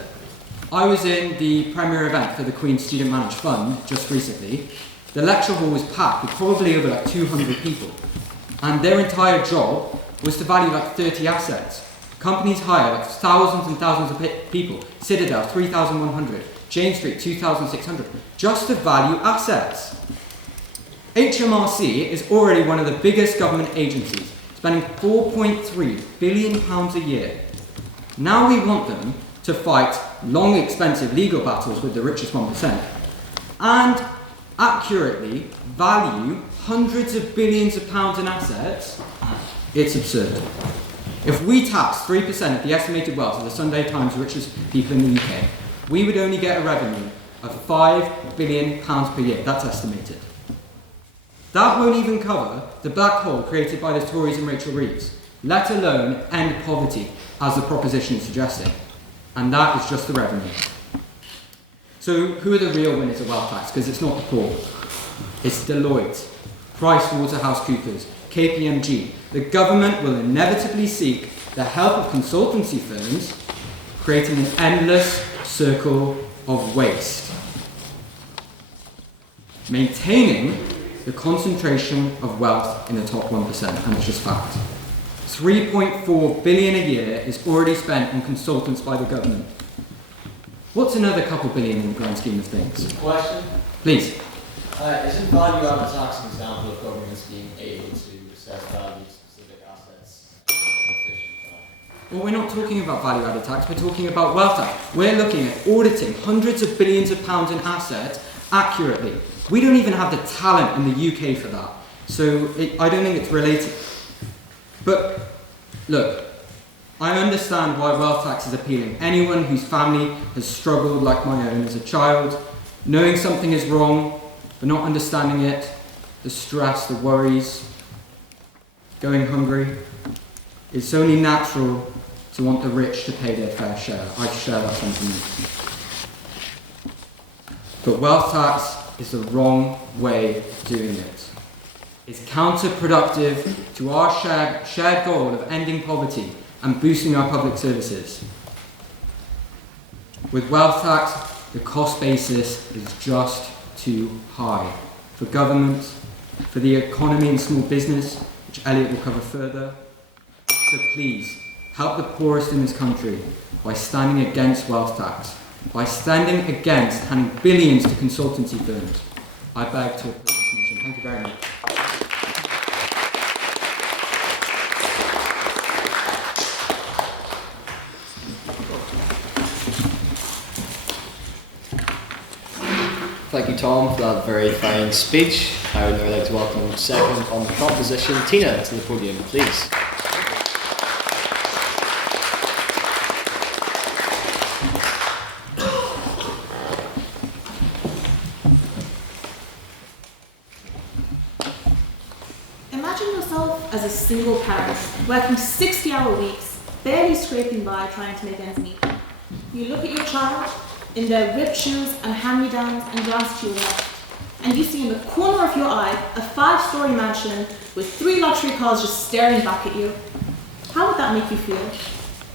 I was in the premier event for the Queen's Student Managed Fund just recently. The lecture hall was packed with probably over like 200 people, and their entire job was to value like 30 assets. Companies hire like thousands and thousands of people. Citadel, 3,100. Jane Street, 2,600. Just to value assets. HMRC is already one of the biggest government agencies, spending £4.3 billion a year. Now we want them to fight long, expensive legal battles with the richest 1% and accurately value hundreds of billions of pounds in assets. It's absurd. If we tax 3% of the estimated wealth of the Sunday Times richest people in the UK, we would only get a revenue of £5 billion per year. That's estimated. That won't even cover the black hole created by the Tories and Rachel Reeves, let alone end poverty, as the proposition is suggesting. And that is just the revenue. So who are the real winners of wealth tax? Because it's not the poor. It's Deloitte, PricewaterhouseCoopers, KPMG. The government will inevitably seek the help of consultancy firms, creating an endless circle of waste. Maintaining the concentration of wealth in the top 1%, and it's just fact. 3.4 billion a year is already spent on consultants by the government. What's another couple billion in the grand scheme of things? Question? Please. Isn't value-added tax an example of governments being able to assess value of specific assets? Well, we're not talking about value-added tax, we're talking about wealth tax. We're looking at auditing hundreds of billions of pounds in assets accurately. We don't even have the talent in the UK for that. So I don't think it's related. But look, I understand why wealth tax is appealing. Anyone whose family has struggled like my own as a child, knowing something is wrong, but not understanding it, the stress, the worries, going hungry, it's only natural to want the rich to pay their fair share. I share that sentiment. But wealth tax is the wrong way of doing it. It's counterproductive to our shared goal of ending poverty and boosting our public services. With wealth tax, the cost basis is just too high for government, for the economy and small business, which Elliot will cover further. So please, help the poorest in this country by standing against wealth tax, by standing against handing billions to consultancy firms. I beg to applaud this motion. Thank you very much. Thank you, Tom, for that very fine speech. I would now like to welcome second on the proposition, Tina, to the podium, please. Imagine yourself as a single parent, working 60-hour weeks, barely scraping by trying to make ends meet. You look at your child in their ripped shoes and hand-me-downs and glance to your left, and you see in the corner of your eye a 5-story mansion with 3 luxury cars just staring back at you. How would that make you feel?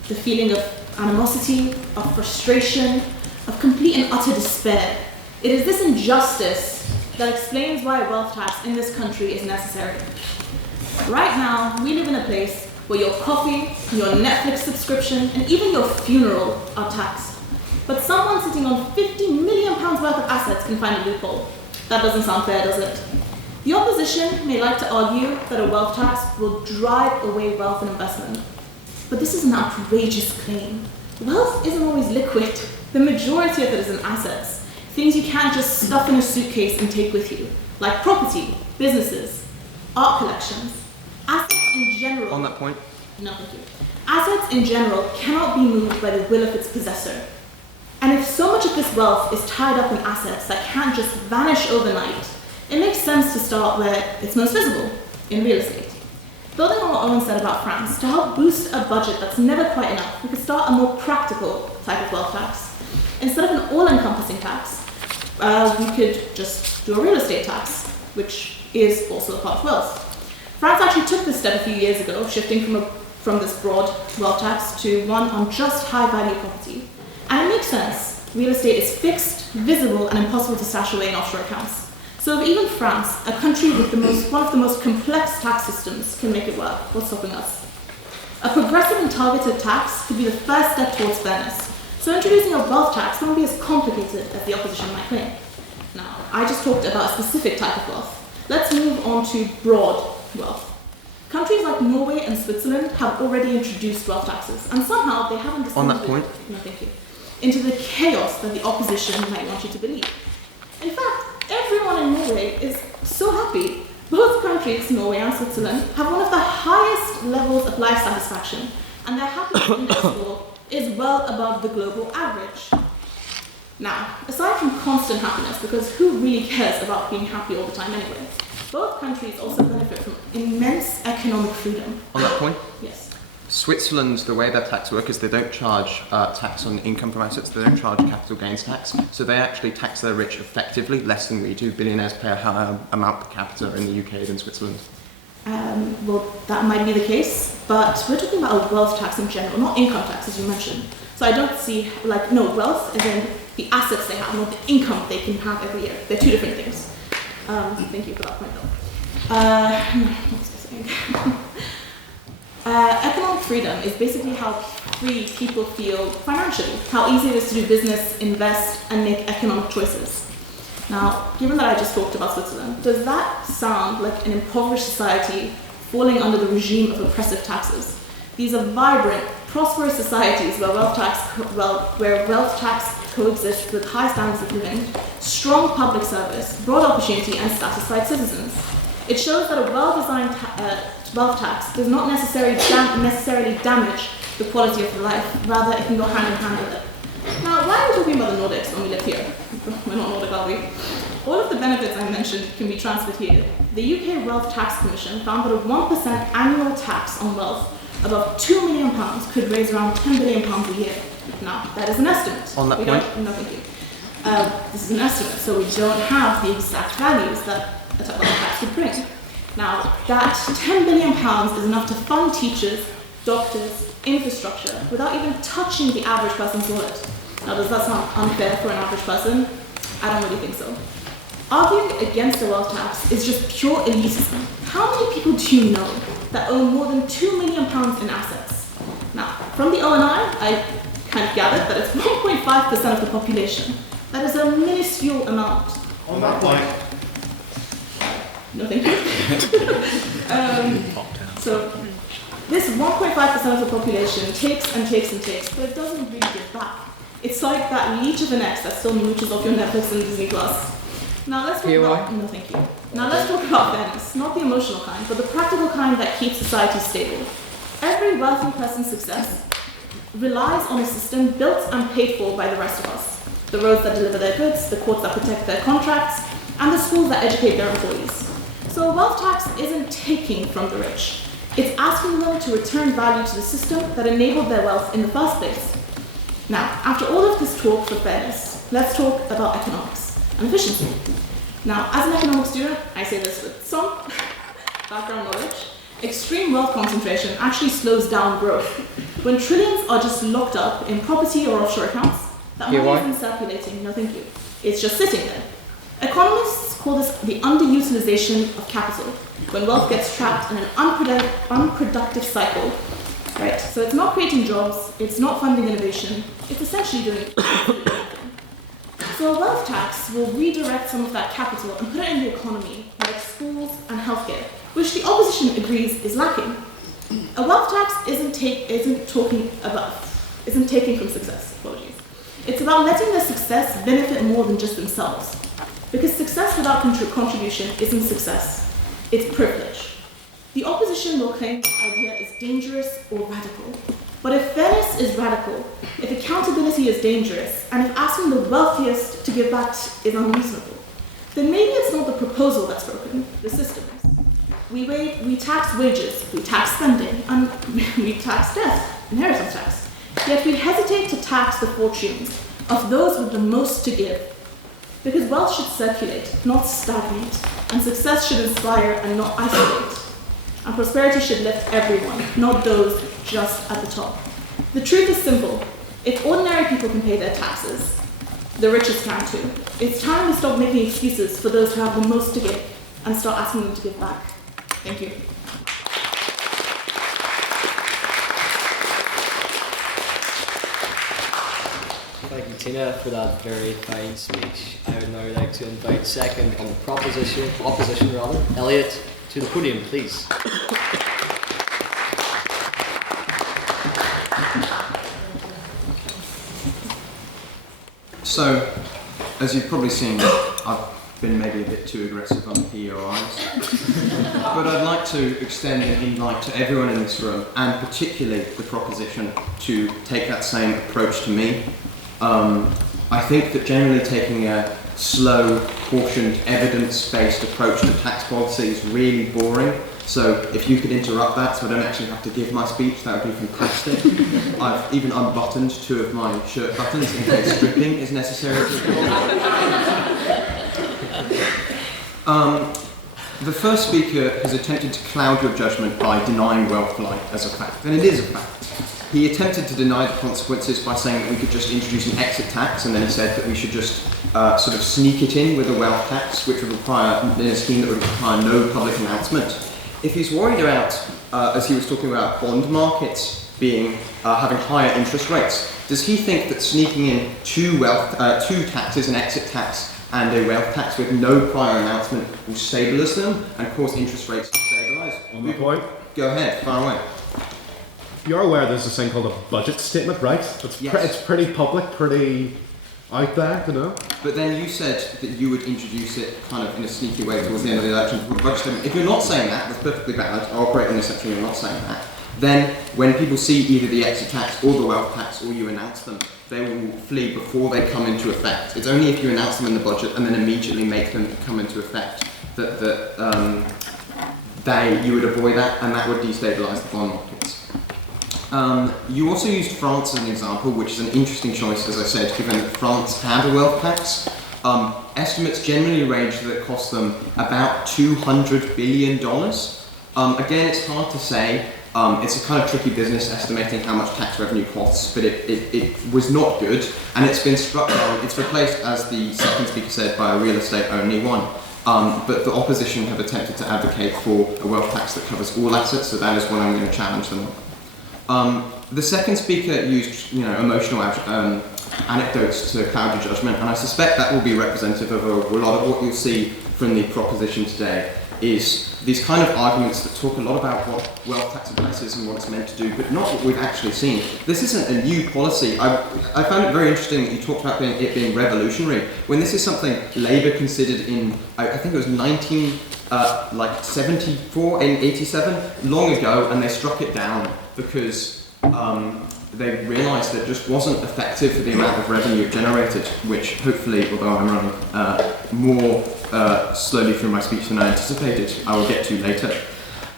The feeling of animosity, of frustration, of complete and utter despair. It is this injustice that explains why a wealth tax in this country is necessary. Right now, we live in a place where your coffee, your Netflix subscription, and even your funeral are taxed. But someone sitting on £50 million worth of assets can find a loophole. That doesn't sound fair, does it? The opposition may like to argue that a wealth tax will drive away wealth and investment. But this is an outrageous claim. Wealth isn't always liquid. The majority of it is in assets. Things you can't just stuff in a suitcase and take with you, like property, businesses, art collections. Assets in general... On that point? No, thank you. Assets in general cannot be moved by the will of its possessor. And if so much of this wealth is tied up in assets that can't just vanish overnight, it makes sense to start where it's most visible, in real estate. Building on what Eoin said about France, to help boost a budget that's never quite enough, we could start a more practical type of wealth tax. Instead of an all-encompassing tax, we could just do a real estate tax, which is also a part of wealth. France actually took this step a few years ago, shifting from this broad wealth tax to one on just high-value property. And it makes sense. Real estate is fixed, visible, and impossible to stash away in offshore accounts. So if even France, a country with one of the most complex tax systems, can make it work, what's stopping us? A progressive and targeted tax could be the first step towards fairness. So introducing a wealth tax won't be as complicated as the opposition might claim. Now, I just talked about a specific type of wealth. Let's move on to broad wealth. Countries like Norway and Switzerland have already introduced wealth taxes, and somehow they haven't descended On that point? No, thank you. Into the chaos that the opposition might want you to believe. In fact, everyone in Norway is so happy. Both countries, Norway and Switzerland, have one of the highest levels of life satisfaction, and their happiness index score is well above the global average. Now, aside from constant happiness, because who really cares about being happy all the time anyway, both countries also benefit from immense economic freedom. On that point? Yes. Switzerland, the way their tax work is they don't charge tax on income from assets, they don't charge capital gains tax, so they actually tax their rich effectively, less than we do. Billionaires pay a higher amount per capita in the UK than Switzerland. Well, that might be the case, but we're talking about a wealth tax in general, not income tax, as you mentioned. So I don't see, wealth is in the assets they have, not the income they can have every year. They're two different things. Thank you for that point, though. What was I saying? Economic freedom is basically how free people feel financially, how easy it is to do business, invest, and make economic choices. Now, given that I just talked about Switzerland, does that sound like an impoverished society falling under the regime of oppressive taxes? These are vibrant, prosperous societies where wealth tax coexists with high standards of living, strong public service, broad opportunity, and satisfied citizens. It shows that a well-designed wealth tax does not necessarily damage the quality of life, rather it can go hand in hand with it. Now, why are we talking about the Nordics when we live here? We're not Nordic, are we? All of the benefits I mentioned can be transferred here. The UK Wealth Tax Commission found that a 1% annual tax on wealth above £2 million could raise around £10 billion a year. Now, that is an estimate. On that point? No, thank you. This is an estimate, so we don't have the exact values that a wealth tax would bring. Now, that £10 billion is enough to fund teachers, doctors, infrastructure, without even touching the average person's wallet. Now, does that sound unfair for an average person? I don't really think so. Arguing against a wealth tax is just pure elitism. How many people do you know that own more than £2 million in assets? Now, from the ONI, I kind of gathered that it's 1.5% of the population. That is a minuscule amount. On that point. No, thank you. So, this 1.5% of the population takes and takes and takes, but it doesn't really give back. It's like that leech of an ex that still mooches off your Netflix and Disney Plus. Now let's talk about, no thank you. Now let's talk about fairness, not the emotional kind, but the practical kind that keeps society stable. Every wealthy person's success relies on a system built and paid for by the rest of us. The roads that deliver their goods, the courts that protect their contracts, and the schools that educate their employees. So a wealth tax isn't taking from the rich. It's asking them to return value to the system that enabled their wealth in the first place. Now, after all of this talk for fairness, let's talk about economics and efficiency. Now, as an economics student, I say this with some background knowledge, extreme wealth concentration actually slows down growth. When trillions are just locked up in property or offshore accounts, that money isn't circulating, no thank you. It's just sitting there. Economists call this the underutilization of capital, when wealth gets trapped in an unproductive cycle. Right? So it's not creating jobs, it's not funding innovation, it's essentially doing nothing. So a wealth tax will redirect some of that capital and put it in the economy, like schools and healthcare, which the opposition agrees is lacking. A wealth tax isn't taking from success, apologies. It's about letting their success benefit more than just themselves. Because success without contribution isn't success, it's privilege. The opposition will claim this idea is dangerous or radical. But if fairness is radical, if accountability is dangerous, and if asking the wealthiest to give back is unreasonable, then maybe it's not the proposal that's broken, the system is. We tax wages, we tax spending, and we tax death, inheritance tax. Yet we hesitate to tax the fortunes of those with the most to give. Because wealth should circulate, not stagnate, and success should inspire and not isolate. And prosperity should lift everyone, not those just at the top. The truth is simple. If ordinary people can pay their taxes, the richest can too. It's time to stop making excuses for those who have the most to give and start asking them to give back. Thank you. Thank you, Tina, for that very fine speech. I would now like to invite second on the opposition, Elliot, to the podium, please. So, as you've probably seen, I've been maybe a bit too aggressive on the POIs. But I'd like to extend an invite to everyone in this room, and particularly the proposition, to take that same approach to me. I think that generally taking a slow, cautioned, evidence-based approach to tax policy is really boring. So if you could interrupt that so I don't actually have to give my speech, that would be fantastic. I've even unbuttoned 2 of my shirt buttons in case stripping is necessary. The first speaker has attempted to cloud your judgment by denying wealth flight as a fact, and it is a fact. He attempted to deny the consequences by saying that we could just introduce an exit tax, and then he said that we should just sort of sneak it in with a wealth tax, which would require, in a scheme that would require no public announcement. If he's worried about, as he was talking about, bond markets being having higher interest rates, does he think that sneaking in 2 taxes, an exit tax and a wealth tax with no prior announcement, will stabilise them and cause interest rates to stabilise? On that point, go ahead, far away. You're aware there's this thing called a budget statement, right? It's pretty public, pretty out there, you know? But then you said that you would introduce it kind of in a sneaky way towards the end of the election. If you're not saying that, that's perfectly valid. I'll operate on the assumption you're not saying that. Then, when people see either the exit tax or the wealth tax, or you announce them, they will flee before they come into effect. It's only if you announce them in the budget and then immediately make them come into effect that you would avoid that, and that would destabilise the bond markets. You also used France as an example, which is an interesting choice, as I said, given that France had a wealth tax. Estimates generally range that it cost them about $200 billion. Again, it's hard to say. It's a kind of tricky business estimating how much tax revenue costs, but it was not good, and it's been struck down. It's replaced, as the second speaker said, by a real estate only one. But the opposition have attempted to advocate for a wealth tax that covers all assets, so that is what I'm going to challenge them on. The second speaker used, emotional anecdotes to cloud your judgment, and I suspect that will be representative of a lot of what you'll see from the proposition today, is these kind of arguments that talk a lot about what wealth tax addresses and what it's meant to do, but not what we've actually seen. This isn't a new policy. I found it very interesting that you talked about it being revolutionary, when this is something Labour considered in, I think it was 1974, in 87, long ago, and they struck it down because they realised that it just wasn't effective for the amount of revenue it generated, which hopefully, although I'm running more slowly through my speech than I anticipated, I will get to later.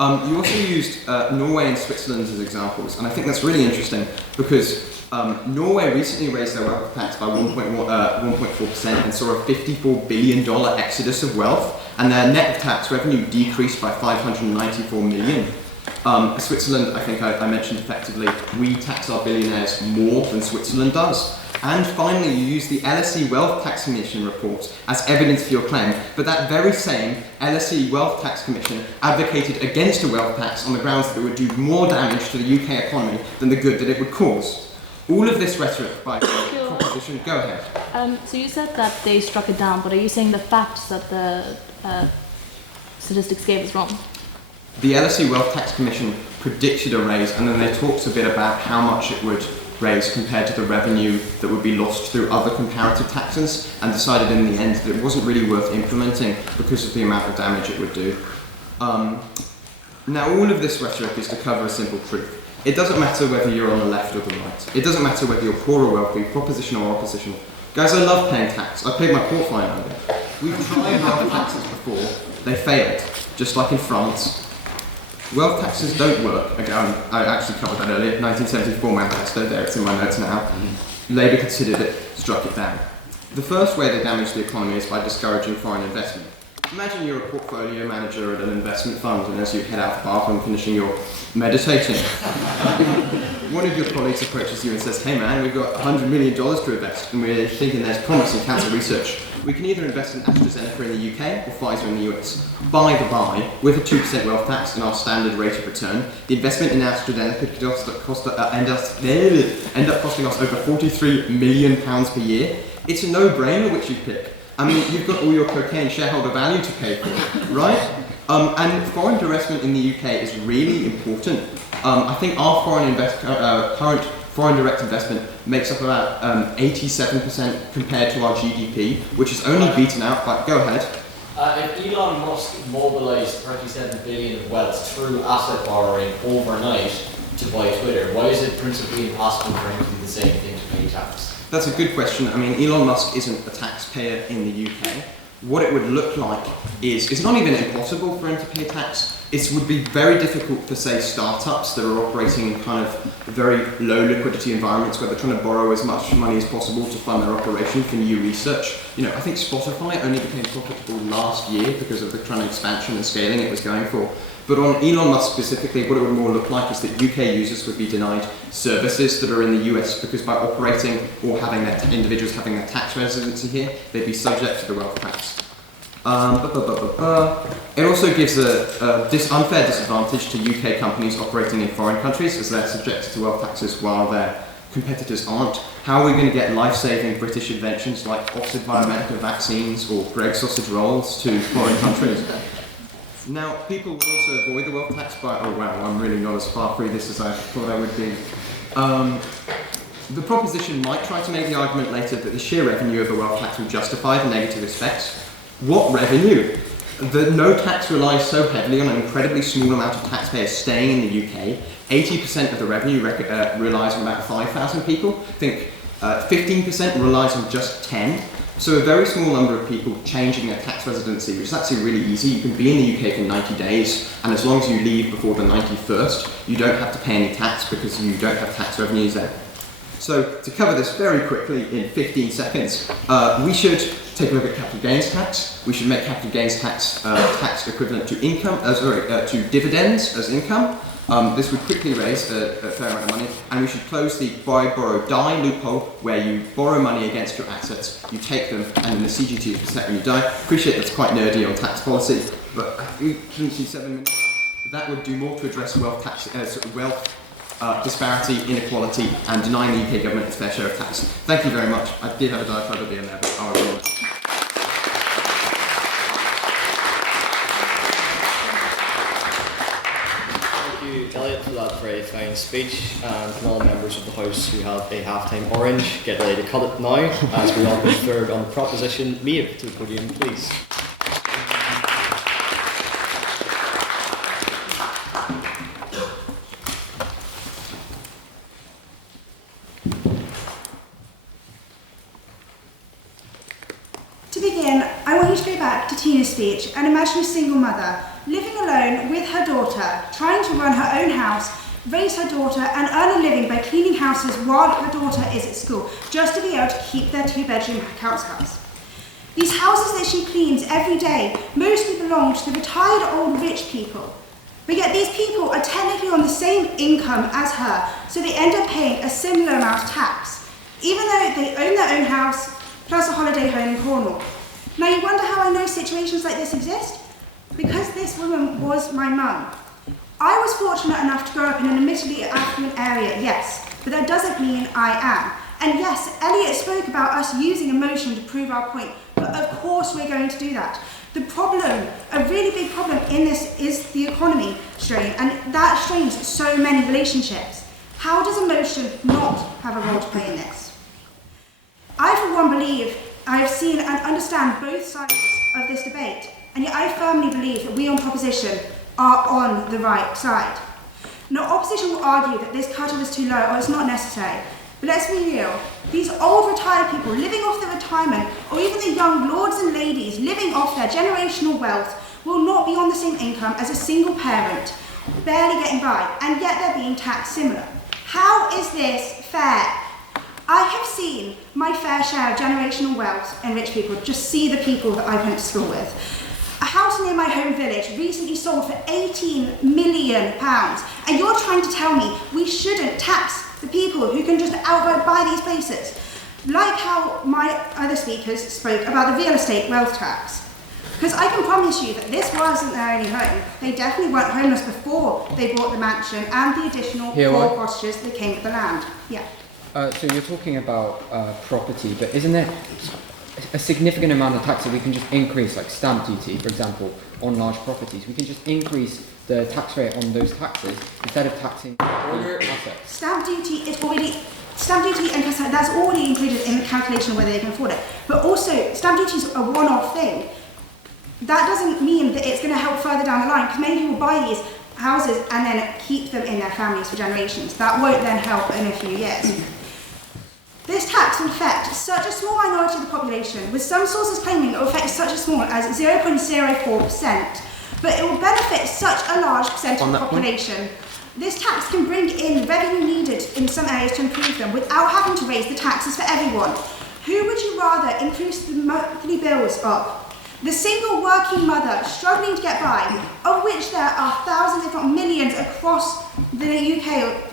You also used Norway and Switzerland as examples, and I think that's really interesting because Norway recently raised their wealth tax by 1.4% and saw a $54 billion exodus of wealth, and their net tax revenue decreased by $594 million. Switzerland, I think I mentioned effectively, we tax our billionaires more than Switzerland does. And finally, you use the LSE Wealth Tax Commission report as evidence for your claim, but that very same LSE Wealth Tax Commission advocated against a wealth tax on the grounds that it would do more damage to the UK economy than the good that it would cause. All of this rhetoric by proposition, go ahead. So you said that they struck it down, but are you saying the facts that the statistics gave is wrong? The LSE Wealth Tax Commission predicted a raise, and then they talked a bit about how much it would raise compared to the revenue that would be lost through other comparative taxes, and decided in the end that it wasn't really worth implementing because of the amount of damage it would do. Now, all of this rhetoric is to cover a simple truth. It doesn't matter whether you're on the left or the right. It doesn't matter whether you're poor or wealthy, proposition or opposition. Guys, I love paying tax. I paid my court fine earlier. We've tried wealth taxes before. They failed, just like in France. Wealth taxes don't work. Again, I actually covered that earlier. 1974 manifesto, there it's in my notes now. Labour considered it, struck it down. The first way they damage the economy is by discouraging foreign investment. Imagine you're a portfolio manager at an investment fund, and as you head out the bathroom finishing your meditating, one of your colleagues approaches you and says, "Hey man, we've got $100 million to invest, and we're thinking there's promise in cancer research. We can either invest in AstraZeneca in the UK or Pfizer in the US. By the by, with a 2% wealth tax and our standard rate of return, the investment in AstraZeneca could end up costing us over £43 million per year. It's a no-brainer which you pick. I mean, you've got all your cocaine shareholder value to pay for, right? And foreign investment in the UK is really important. I think our current foreign direct investment makes up about 87% compared to our GDP, which is only beaten out by, go ahead. If Elon Musk mobilised 37 billion of wealth through asset borrowing overnight to buy Twitter, why is it principally impossible for him to do the same thing to pay tax? That's a good question. I mean, Elon Musk isn't a taxpayer in the UK. What it would look like is, it's not even impossible for him to pay tax. It would be very difficult for, say, startups that are operating in kind of very low liquidity environments where they're trying to borrow as much money as possible to fund their operation for new research. You know, I think Spotify only became profitable last year because of the kind of expansion and scaling it was going for. But on Elon Musk specifically, what it would more look like is that UK users would be denied services that are in the US because by operating or having their individuals having their tax residency here, they'd be subject to the wealth tax. It also gives a unfair disadvantage to UK companies operating in foreign countries as they're subjected to wealth taxes while their competitors aren't. How are we going to get life-saving British inventions like Oxford Biomedica vaccines or Greg sausage rolls to foreign countries? Now, people will also avoid the wealth tax by, oh wow, I'm really not as far through this as I thought I would be. The proposition might try to make the argument later that the sheer revenue of a wealth tax would justify the negative effects. What revenue? The no tax relies so heavily on an incredibly small amount of taxpayers staying in the UK. 80% of the revenue relies on about 5,000 people. I think 15% relies on just 10. So a very small number of people changing their tax residency, which is actually really easy. You can be in the UK for 90 days, and as long as you leave before the 91st, you don't have to pay any tax because you don't have tax revenues there. So to cover this very quickly in 15 seconds, we should take a look at capital gains tax. We should make capital gains tax tax equivalent to income, to dividends as income. This would quickly raise a fair amount of money, and we should close the buy, borrow, die loophole where you borrow money against your assets, you take them, and then the CGT is set when you die. Appreciate that's quite nerdy on tax policy, but we shouldn't see 7 minutes. That would do more to address wealth tax, disparity, inequality, and denying the UK government its fair share of tax. Thank you very much. I did have a diatribe at the end there, but I'll ignore it. Elliot, for that very fine speech, and can all members of the House who have a half-time orange get ready to cut it now as we welcome third on the proposition. Maeve to the podium, please. To begin, I want you to go back to Tina's speech and imagine a single mother living alone with her daughter, trying to run her own house raise her daughter, and earn a living by cleaning houses while her daughter is at school, just to be able to keep their 2-bedroom council house. These houses that she cleans every day mostly belong to the retired old rich people. But yet these people are technically on the same income as her, so they end up paying a similar amount of tax, even though they own their own house, plus a holiday home in Cornwall. Now you wonder how I know situations like this exist? Because this woman was my mum. I was fortunate enough to grow up in an admittedly affluent area, yes, but that doesn't mean I am. And yes, Elliot spoke about us using emotion to prove our point, but of course we're going to do that. The problem, a really big problem in this is the economy strain, and that strains so many relationships. How does emotion not have a role to play in this? I, for one, believe I have seen and understand both sides of this debate, and yet I firmly believe that we on proposition are on the right side. Now, opposition will argue that this cutter was too low or it's not necessary, but let's be real. These old retired people living off their retirement, or even the young lords and ladies living off their generational wealth, will not be on the same income as a single parent, barely getting by, and yet they're being taxed similar. How is this fair? I have seen my fair share of generational wealth and rich people, just see the people that I went to school with. A house near my home village recently sold for £18 million, and you're trying to tell me we shouldn't tax the people who can just outright buy these places, like how my other speakers spoke about the real estate wealth tax. Because I can promise you that this wasn't their only home. They definitely weren't homeless before they bought the mansion and the additional 4 cottages that came with the land. Yeah. So you're talking about property, but isn't there a significant amount of tax that we can just increase, like stamp duty, for example, on large properties? We can just increase the tax rate on those taxes instead of taxing older assets. Stamp duty and that's already included in the calculation of whether they can afford it. But also, stamp duty is a one-off thing. That doesn't mean that it's going to help further down the line, because many people buy these houses and then keep them in their families for generations. That won't then help in a few years. This tax will affect such a small minority of the population, with some sources claiming it will affect such as small as 0.04%, but it will benefit such a large percentage of the population. This tax can bring in revenue needed in some areas to improve them without having to raise the taxes for everyone. Who would you rather increase the monthly bills of? The single working mother struggling to get by, of which there are thousands if not millions across the UK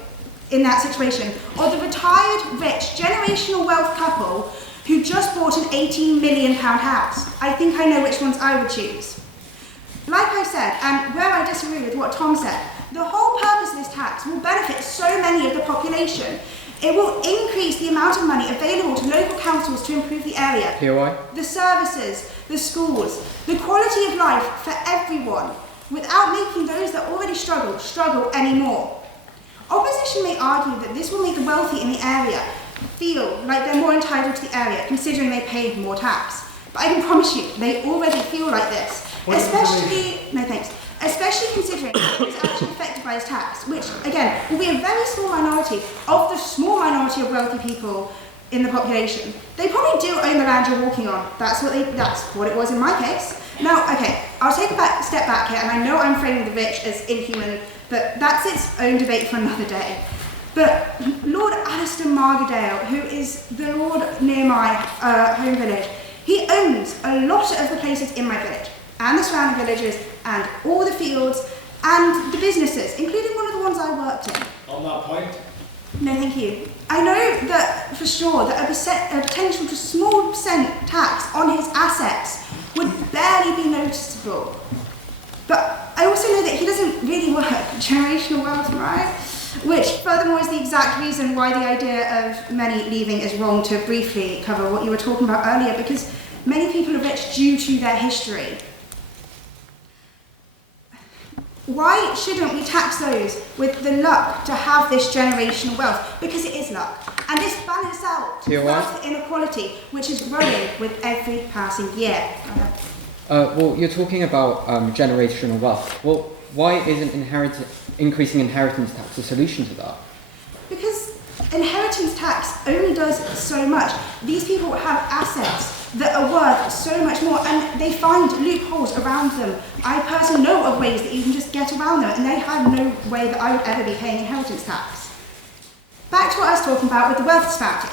in that situation, or the retired, rich, generational wealth couple who just bought an £18 million house? I think I know which ones I would choose. Like I said, and where I disagree with what Tom said, the whole purpose of this tax will benefit so many of the population. It will increase the amount of money available to local councils to improve the area, the services, the schools, the quality of life for everyone, without making those that already struggle anymore. Opposition may argue that this will make the wealthy in the area feel like they're more entitled to the area, considering they pay more tax. But I can promise you, they already feel like this. Especially considering who's actually affected by this tax, which, again, will be a very small minority of the small minority of wealthy people in the population. They probably do own the land you're walking on. That's what it was in my case. Now, okay, I'll take a step back here, and I know I'm framing the rich as inhuman, but that's its own debate for another day. But Lord Alistair Margadale, who is the lord near my home village, he owns a lot of the places in my village, and the surrounding villages, and all the fields, and the businesses, including one of the ones I worked in. On that point? No, thank you. I know that for sure that a potential to small percent tax on his assets would barely be noticeable. But I also know that he doesn't really work generational wealth, right? Which, furthermore, is the exact reason why the idea of many leaving is wrong, to briefly cover what you were talking about earlier, because many people are rich due to their history. Why shouldn't we tax those with the luck to have this generational wealth? Because it is luck. And this balances out wealth inequality, which is growing with every passing year. Well, you're talking about generational wealth. Well, why isn't increasing inheritance tax a solution to that? Because inheritance tax only does so much. These people have assets that are worth so much more, and they find loopholes around them. I personally know of ways that you can just get around them, and they have no way that I would ever be paying inheritance tax. Back to what I was talking about with the wealth disparity.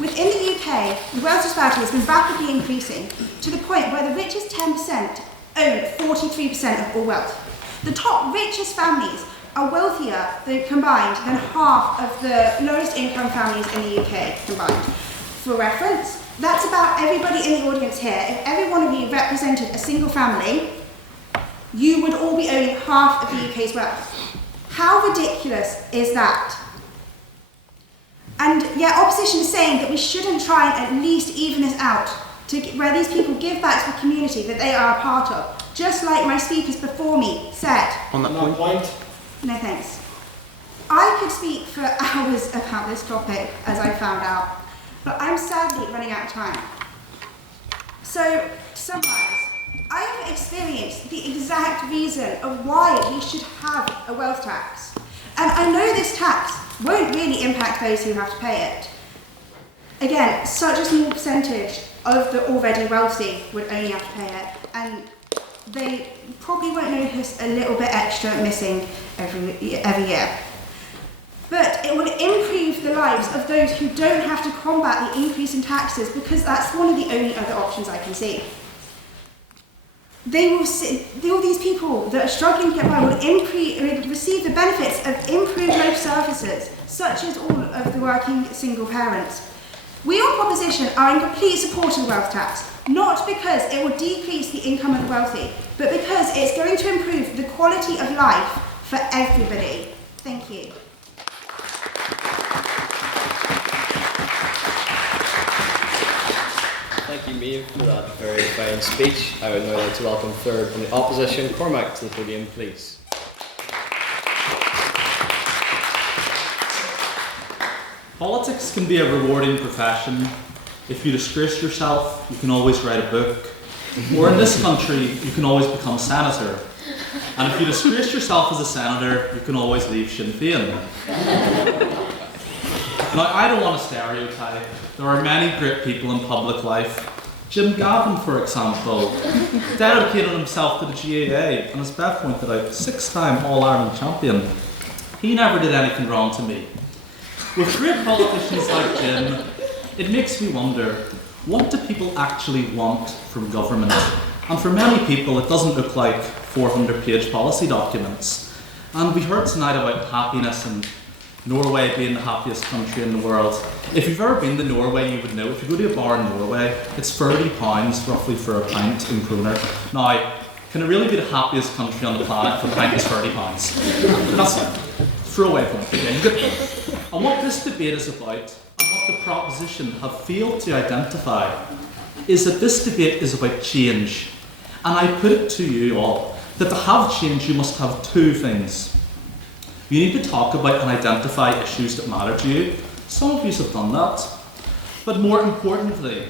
Within the UK, the wealth disparity has been rapidly increasing to the point where the richest 10% own 43% of all wealth. The top richest families are wealthier combined than half of the lowest income families in the UK combined. For reference, that's about everybody in the audience here. If every one of you represented a single family, you would all be owning half of the UK's wealth. How ridiculous is that? And yet opposition is saying that we shouldn't try and at least even this out, where these people give back to the community that they are a part of, just like my speakers before me said. On that point? No thanks. I could speak for hours about this topic, as I found out, but I'm sadly running out of time. So, to summarise, I have experienced the exact reason of why we should have a wealth tax. And I know this tax won't really impact those who have to pay it. Again, such a small percentage of the already wealthy would only have to pay it, and they probably won't notice a little bit extra missing every year. But it will improve the lives of those who don't have to combat the increase in taxes, because that's one of the only other options I can see. They will all these people that are struggling to get by will receive the benefits of improved life services, such as all of the working single parents. We on proposition are in complete support of the wealth tax, not because it will decrease the income of the wealthy, but because it's going to improve the quality of life for everybody. Thank you. Thank you, Maeve, for that very fine speech. I would now like to welcome third from the opposition, Cormac, to the podium, please. Politics can be a rewarding profession. If you disgrace yourself, you can always write a book. Or in this country, you can always become a senator. And if you disgrace yourself as a senator, you can always leave Sinn Féin. Now, I don't want to stereotype. There are many great people in public life. Jim Gavin, for example, dedicated himself to the GAA, and as Beth pointed out, 6-time All-Ireland champion. He never did anything wrong to me. With great politicians like Jim, it makes me wonder, what do people actually want from government? And for many people, it doesn't look like 400-page policy documents. And we heard tonight about happiness and Norway being the happiest country in the world. If you've ever been to Norway, you would know, if you go to a bar in Norway, it's £30 roughly for a pint in kroner. Now, can it really be the happiest country on the planet if a pint is £30? That's a throwaway point. Okay. And what this debate is about, and what the proposition have failed to identify, is that this debate is about change. And I put it to you all, that to have change, you must have two things. You need to talk about and identify issues that matter to you. Some of you have done that. But more importantly,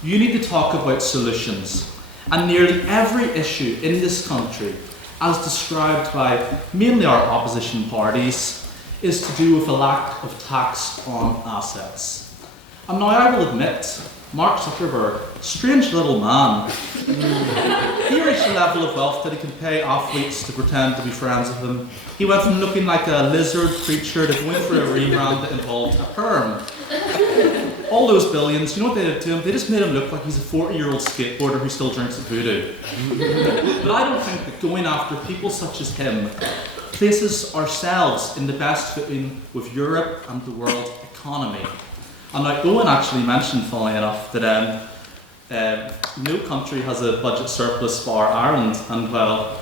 you need to talk about solutions. And nearly every issue in this country, as described by mainly our opposition parties, is to do with a lack of tax on assets. And now I will admit, Mark Zuckerberg, strange little man. He reached a level of wealth that he can pay athletes to pretend to be friends with him. He went from looking like a lizard creature to going for a rebrand that involved a perm. All those billions, you know what they did to him? They just made him look like he's a 40-year-old skateboarder who still drinks at voodoo. But I don't think that going after people such as him places ourselves in the best footing with Europe and the world economy. And now Eoin actually mentioned, funnily enough, that no country has a budget surplus bar Ireland, and well,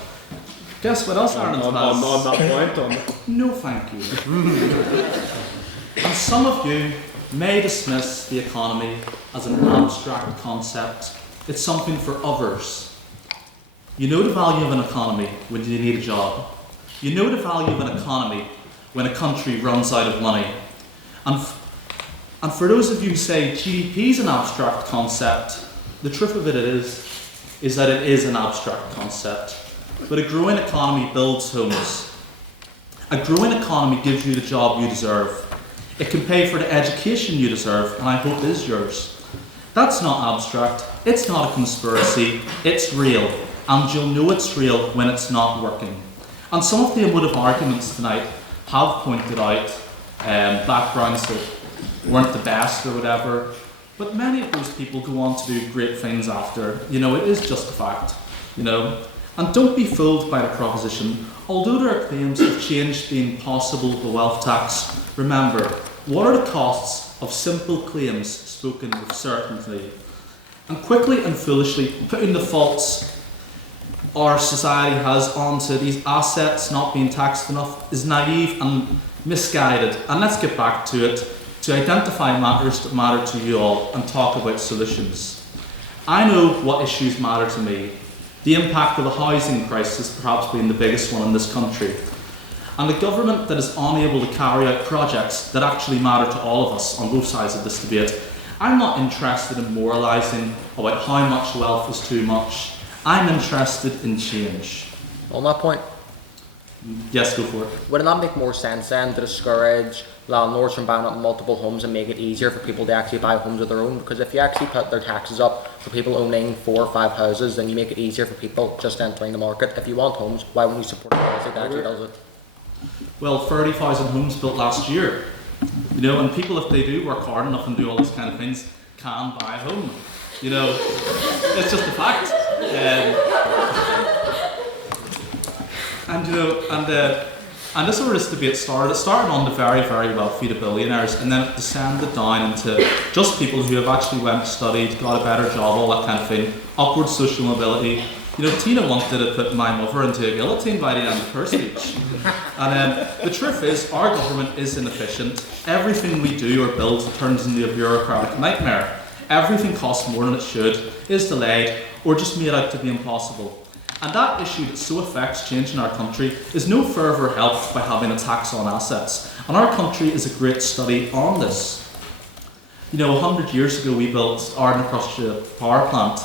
guess what else Ireland has? On that point, No, thank you. And some of you may dismiss the economy as an abstract concept. It's something for others. You know the value of an economy when you need a job. You know the value of an economy when a country runs out of money. And for those of you who say GDP is an abstract concept, the truth of it is that it is an abstract concept. But a growing economy builds homes. A growing economy gives you the job you deserve. It can pay for the education you deserve, and I hope is yours. That's not abstract, it's not a conspiracy, it's real. And you'll know it's real when it's not working. And some of the emotive arguments tonight have pointed out backgrounds that weren't the best or whatever, but many of those people go on to do great things after. You know, it is just a fact, you know. And don't be fooled by the proposition. Although there are claims of change being possible with the wealth tax, remember, what are the costs of simple claims spoken with certainty? And quickly and foolishly putting the faults our society has onto these assets not being taxed enough is naive and misguided. And let's get back to it, to identify matters that matter to you all and talk about solutions. I know what issues matter to me. The impact of the housing crisis perhaps being the biggest one in this country. And a government that is unable to carry out projects that actually matter to all of us on both sides of this debate. I'm not interested in moralising about how much wealth is too much. I'm interested in change. On that point? Yes, go for it. Would it not make more sense then to discourage landlords from buying up multiple homes and make it easier for people to actually buy homes of their own? Because if you actually put their taxes up for people owning 4 or 5 houses, then you make it easier for people just entering the market. If you want homes, why wouldn't you support a policy that actually does it? Well, 30,000 homes built last year. You know, and people, if they do work hard enough and do all those kind of things, can buy a home. You know, it's just a fact. And you know, and this is where this debate started. It started on the very, very wealthy, the billionaires, and then it descended down into just people who have actually went, studied, got a better job, all that kind of thing. Upward social mobility. You know, Tina wanted to put my mother into a guillotine by the end of her speech. And the truth is, our government is inefficient. Everything we do or build turns into a bureaucratic nightmare. Everything costs more than it should, is delayed, or just made out to be impossible. And that issue that so affects change in our country is no further helped by having a tax on assets. And our country is a great study on this. You know, 100 years ago we built Ardnacrosstia power plant.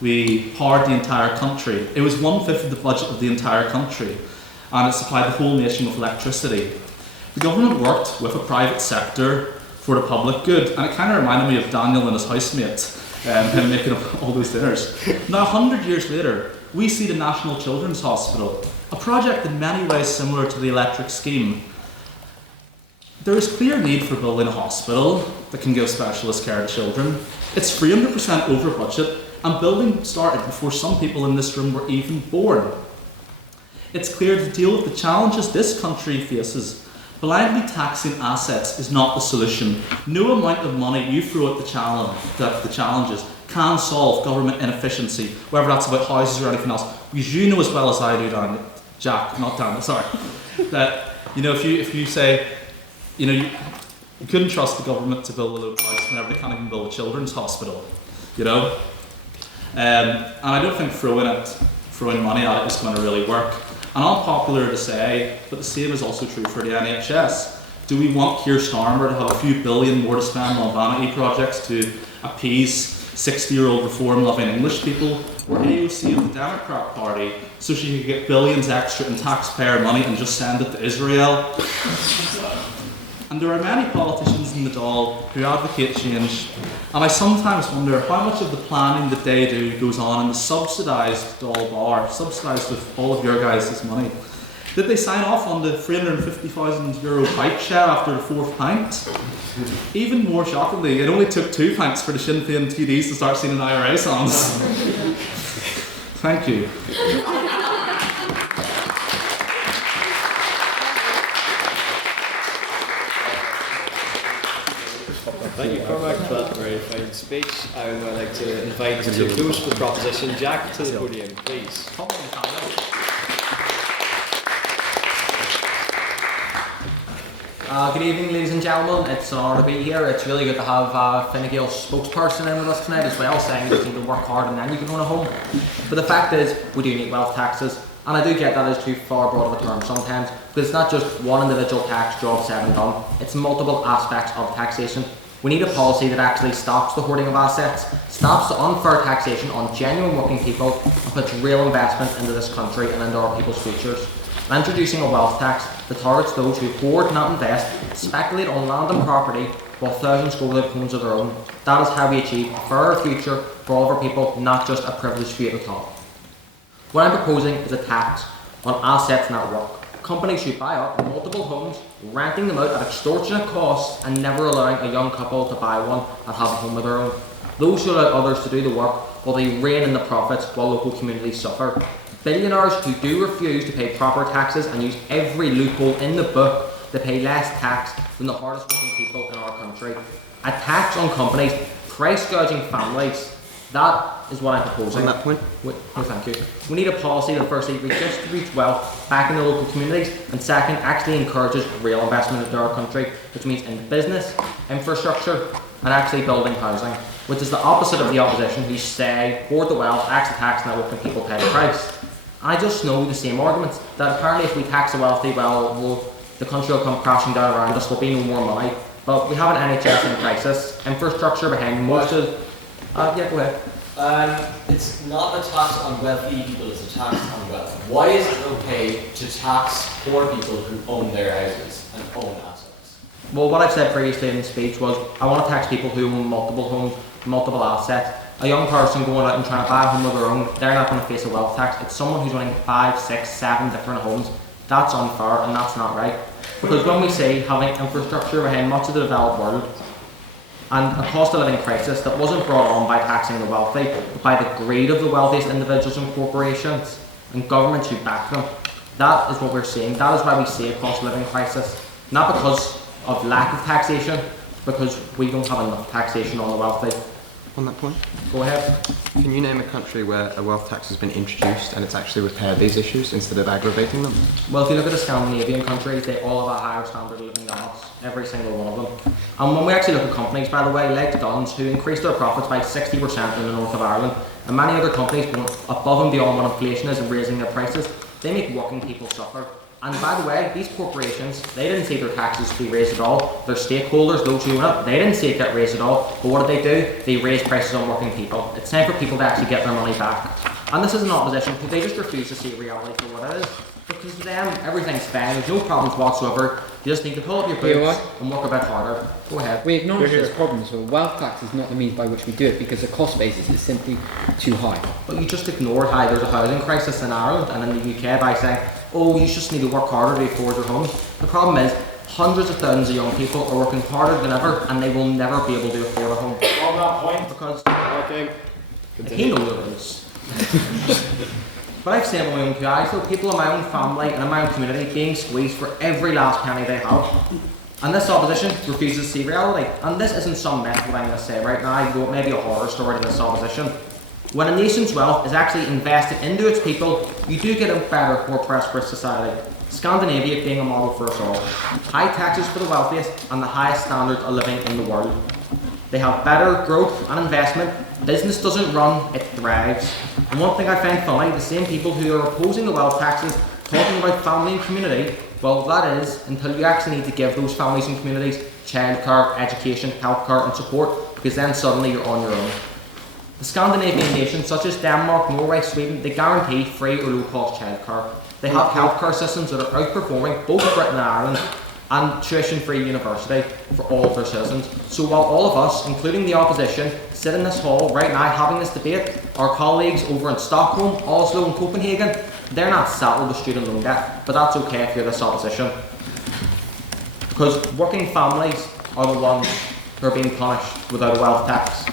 We powered the entire country. It was 1/5 of the budget of the entire country, and it supplied the whole nation with electricity. The government worked with a private sector for the public good, and it kind of reminded me of Daniel and his housemate, him making up all those dinners. Now, 100 years later, we see the National Children's Hospital, a project in many ways similar to the electric scheme. There is clear need for building a hospital that can give specialist care to children. It's 300% over budget, and building started before some people in this room were even born. It's clear to deal with the challenges this country faces. Blindly taxing assets is not the solution. No amount of money you throw at the challenges can solve government inefficiency, whether that's about houses or anything else. Because you know as well as I do, that you know if you say, you know, you couldn't trust the government to build a load of houses whenever they can't even build a children's hospital, you know. And I don't think throwing money at it is going to really work. And unpopular to say, but the same is also true for the NHS. Do we want Keir Starmer to have a few billion more to spend on vanity projects to appease 60-year-old reform-loving English people, or AOC of the Democrat Party, so she could get billions extra in taxpayer money and just send it to Israel? And there are many politicians in the Dáil who advocate change, and I sometimes wonder how much of the planning that they do goes on in the subsidised Dáil bar, subsidised with all of your guys' money. Did they sign off on the €350,000 bike share after the 4th pint? Even more shockingly, it only took 2 pints for the Sinn Féin TDs to start singing IRA songs. Thank you. Thank you, Cormac, for that very fine speech. I would now like to invite to close the proposition Jack to the podium, please. Good evening, ladies and gentlemen. It's an honour to be here. It's really good to have Fine Gael's spokesperson in with us tonight as well, saying you need to work hard and then you can own a home. But the fact is, we do need wealth taxes, and I do get that as too far broad of a term sometimes, because it's not just one individual tax job said and done, it's multiple aspects of taxation. We need a policy that actually stops the hoarding of assets, stops the unfair taxation on genuine working people, and puts real investment into this country and into our people's futures. And introducing a wealth tax that targets those who hoard, not invest, speculate on land and property, while thousands go live homes of their own. That is how we achieve a fairer future for all of our people, not just a privileged few at the top. What I'm proposing is a tax on assets not work. Companies should buy up multiple homes, renting them out at extortionate costs and never allowing a young couple to buy one and have a home of their own. Those should allow others to do the work while they rein in the profits while local communities suffer. Billionaires who do refuse to pay proper taxes and use every loophole in the book to pay less tax than the hardest working people in our country. A tax on companies, price gouging families, that is what I'm proposing. On that point? No, thank you. We need a policy that firstly redistributes wealth back in the local communities, and second, actually encourages real investment into our country, which means in business, infrastructure, and actually building housing, which is the opposite of the opposition who say, hoard the wealth, tax the tax, now what can people pay the price? I just know the same arguments, that apparently if we tax the wealthy, the country will come crashing down around us, there'll be no more money. But we have an NHS in crisis, infrastructure behind most of... yeah, go ahead. It's not a tax on wealthy people, it's a tax on wealth. Why is it okay to tax poor people who own their houses and own assets? Well, what I've said previously in the speech was, I want to tax people who own multiple homes, multiple assets. A young person going out and trying to buy a home of their own, they're not going to face a wealth tax. It's someone who's owning 5, 6, 7 different homes. That's unfair and that's not right. Because when we say having infrastructure behind much of the developed world and a cost of living crisis that wasn't brought on by taxing the wealthy, but by the greed of the wealthiest individuals and corporations, and governments who back them, that is what we're seeing. That is why we see a cost of living crisis. Not because of lack of taxation, because we don't have enough taxation on the wealthy. On that point? Go ahead. Can you name a country where a wealth tax has been introduced and it's actually repaired these issues instead of aggravating them? Well, if you look at the Scandinavian countries, they all have a higher standard of living than us, every single one of them. And when we actually look at companies, by the way, like Guns, who increased their profits by 60% in the north of Ireland, and many other companies going above and beyond what inflation is and raising their prices, they make working people suffer. And by the way, these corporations, they didn't see their taxes be raised at all. Their stakeholders, those who own it, they didn't see it get raised at all. But what did they do? They raised prices on working people. It's time for people to actually get their money back. And this isn't opposition, because they just refuse to see reality for what it is. Because to them, everything's fine, there's no problems whatsoever. You just need to pull up your boots and work a bit harder. Go ahead. We acknowledge there's problems, so wealth tax is not the means by which we do it because the cost basis is simply too high. But you just ignored how there's a housing crisis in Ireland and in the UK by saying, oh, you just need to work harder to afford your homes. The problem is, hundreds of thousands of young people are working harder than ever and they will never be able to afford a home. On that point, because continue. he knows this. But I've seen it with my own two eyes, so people in my own family and in my own community being squeezed for every last penny they have. And this opposition refuses to see reality. And this isn't some myth what I'm going to say right now, though it may be a horror story to this opposition. When a nation's wealth is actually invested into its people, you do get a better, more prosperous society. Scandinavia being a model for us all. High taxes for the wealthiest and the highest standards of living in the world. They have better growth and investment. Business doesn't run, it thrives. And one thing I find funny, the same people who are opposing the wealth taxes, talking about family and community, well that is until you actually need to give those families and communities childcare, education, healthcare and support, because then suddenly you're on your own. The Scandinavian nations such as Denmark, Norway, Sweden, they guarantee free or low cost childcare. They have healthcare systems that are outperforming both Britain and Ireland, and tuition-free university for all of their citizens. So while all of us, including the opposition, sit in this hall right now having this debate, our colleagues over in Stockholm, Oslo and Copenhagen, they're not saddled with student loan debt, but that's okay if you're this opposition. Because working families are the ones who are being punished without a wealth tax.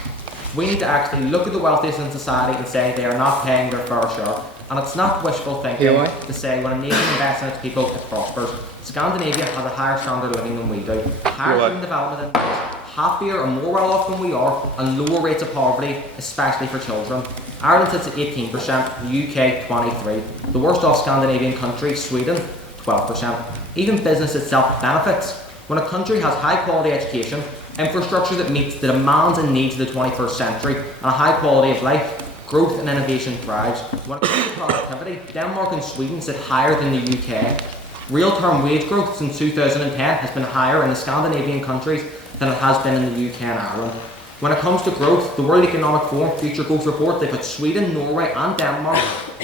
We need to actually look at the wealthiest in society and say they are not paying their fair share. And it's not wishful thinking to say when a nation invests in its people, it prospers. Scandinavia has a higher standard of living than we do. Higher human development index, happier and more well off than we are, and lower rates of poverty, especially for children. Ireland sits at 18%, the UK 23%. The worst off Scandinavian country, Sweden, 12%. Even business itself benefits. When a country has high quality education, infrastructure that meets the demands and needs of the 21st century, and a high quality of life, growth and innovation thrives. When it comes to productivity, Denmark and Sweden sit higher than the UK. Real term wage growth since 2010 has been higher in the Scandinavian countries than it has been in the UK and Ireland. When it comes to growth, the World Economic Forum Future Growth Report, they put Sweden, Norway and Denmark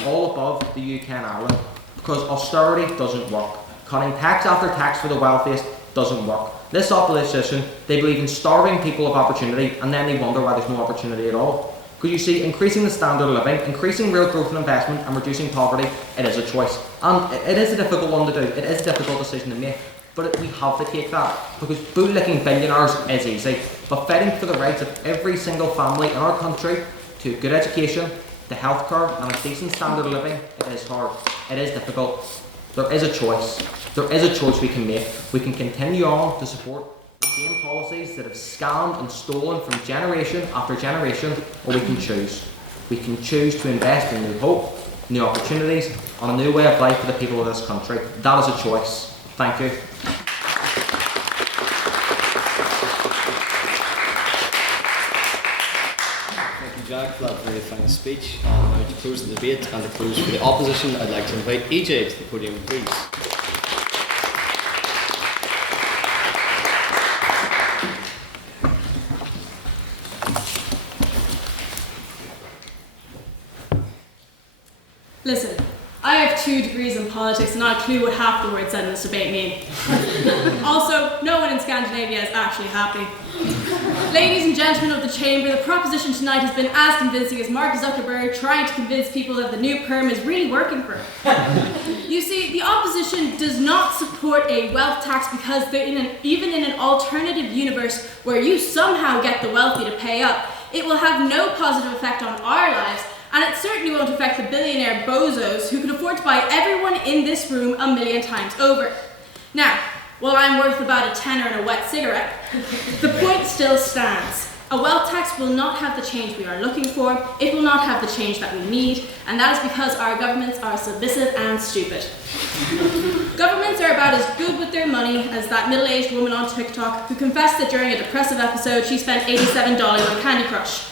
all above the UK and Ireland because austerity doesn't work. Cutting tax after tax for the wealthiest doesn't work. This opposition, they believe in starving people of opportunity, and then they wonder why there's no opportunity at all. Because you see, increasing the standard of living, increasing real growth and investment, and reducing poverty, it is a choice. And it is a difficult one to do. It is a difficult decision to make. But we have to take that, because bootlicking billionaires is easy. But fighting for the rights of every single family in our country to good education, to healthcare, and a decent standard of living, it is hard. It is difficult. There is a choice. There is a choice we can make. We can continue on to support the same policies that have scammed and stolen from generation after generation, or we can choose. We can choose to invest in new hope, new opportunities, and a new way of life for the people of this country. That is a choice. Thank you. Thank you, Jack, for that very fine speech. And now to close the debate and to close for the opposition, I'd like to invite EJ to the podium, please. Listen, I have 2 degrees in politics and not a clue what half the words said in this debate mean. Also, no one in Scandinavia is actually happy. Ladies and gentlemen of the chamber, the proposition tonight has been as convincing as Mark Zuckerberg trying to convince people that the new perm is really working for him. You see, the opposition does not support a wealth tax because even in an alternative universe where you somehow get the wealthy to pay up, it will have no positive effect on our lives. And it certainly won't affect the billionaire bozos who can afford to buy everyone in this room 1,000,000 times over. Now, while I'm worth about a tenner and a wet cigarette, the point still stands. A wealth tax will not have the change we are looking for, it will not have the change that we need, and that is because our governments are submissive and stupid. Governments are about as good with their money as that middle-aged woman on TikTok who confessed that during a depressive episode she spent $87 on Candy Crush.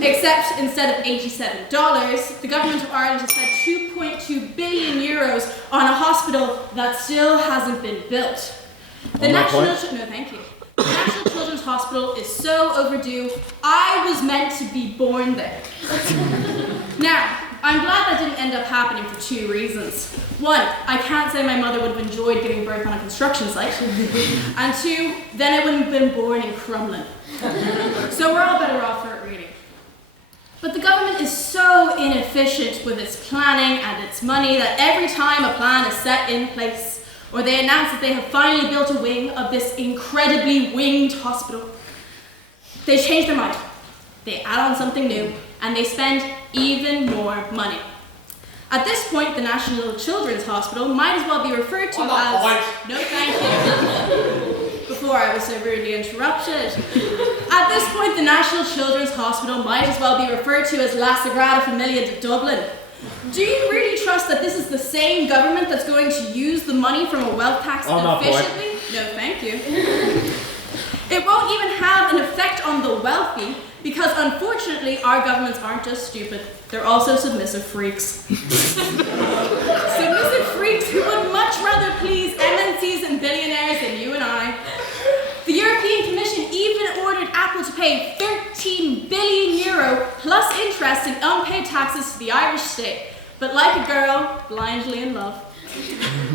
Except instead of $87, the government of Ireland has spent €2.2 billion on a hospital that still hasn't been built. The National Children's Hospital is so overdue, I was meant to be born there. Now, I'm glad that didn't end up happening for 2 reasons. 1, I can't say my mother would have enjoyed giving birth on a construction site. And 2, then I wouldn't have been born in Crumlin. So we're all better off for it, really. But the government is so inefficient with its planning and its money that every time a plan is set in place, or they announce that they have finally built a wing of this incredibly winged hospital, they change their mind. They add on something new, and they spend even more money. At this point, the National Children's Hospital might as well be referred to as... No, thank you. Before I was so rudely interrupted. At this point, the National Children's Hospital might as well be referred to as La Sagrada Familia de Dublin. Do you really trust that this is the same government that's going to use the money from a wealth tax efficiently? No, thank you. It won't even have an effect on the wealthy because, unfortunately, our governments aren't just stupid. They're also submissive freaks. Submissive freaks who would much rather please MNCs and billionaires than you and I. The European Commission even ordered Apple to pay €13 billion plus interest in unpaid taxes to the Irish state. But like a girl, blindly in love.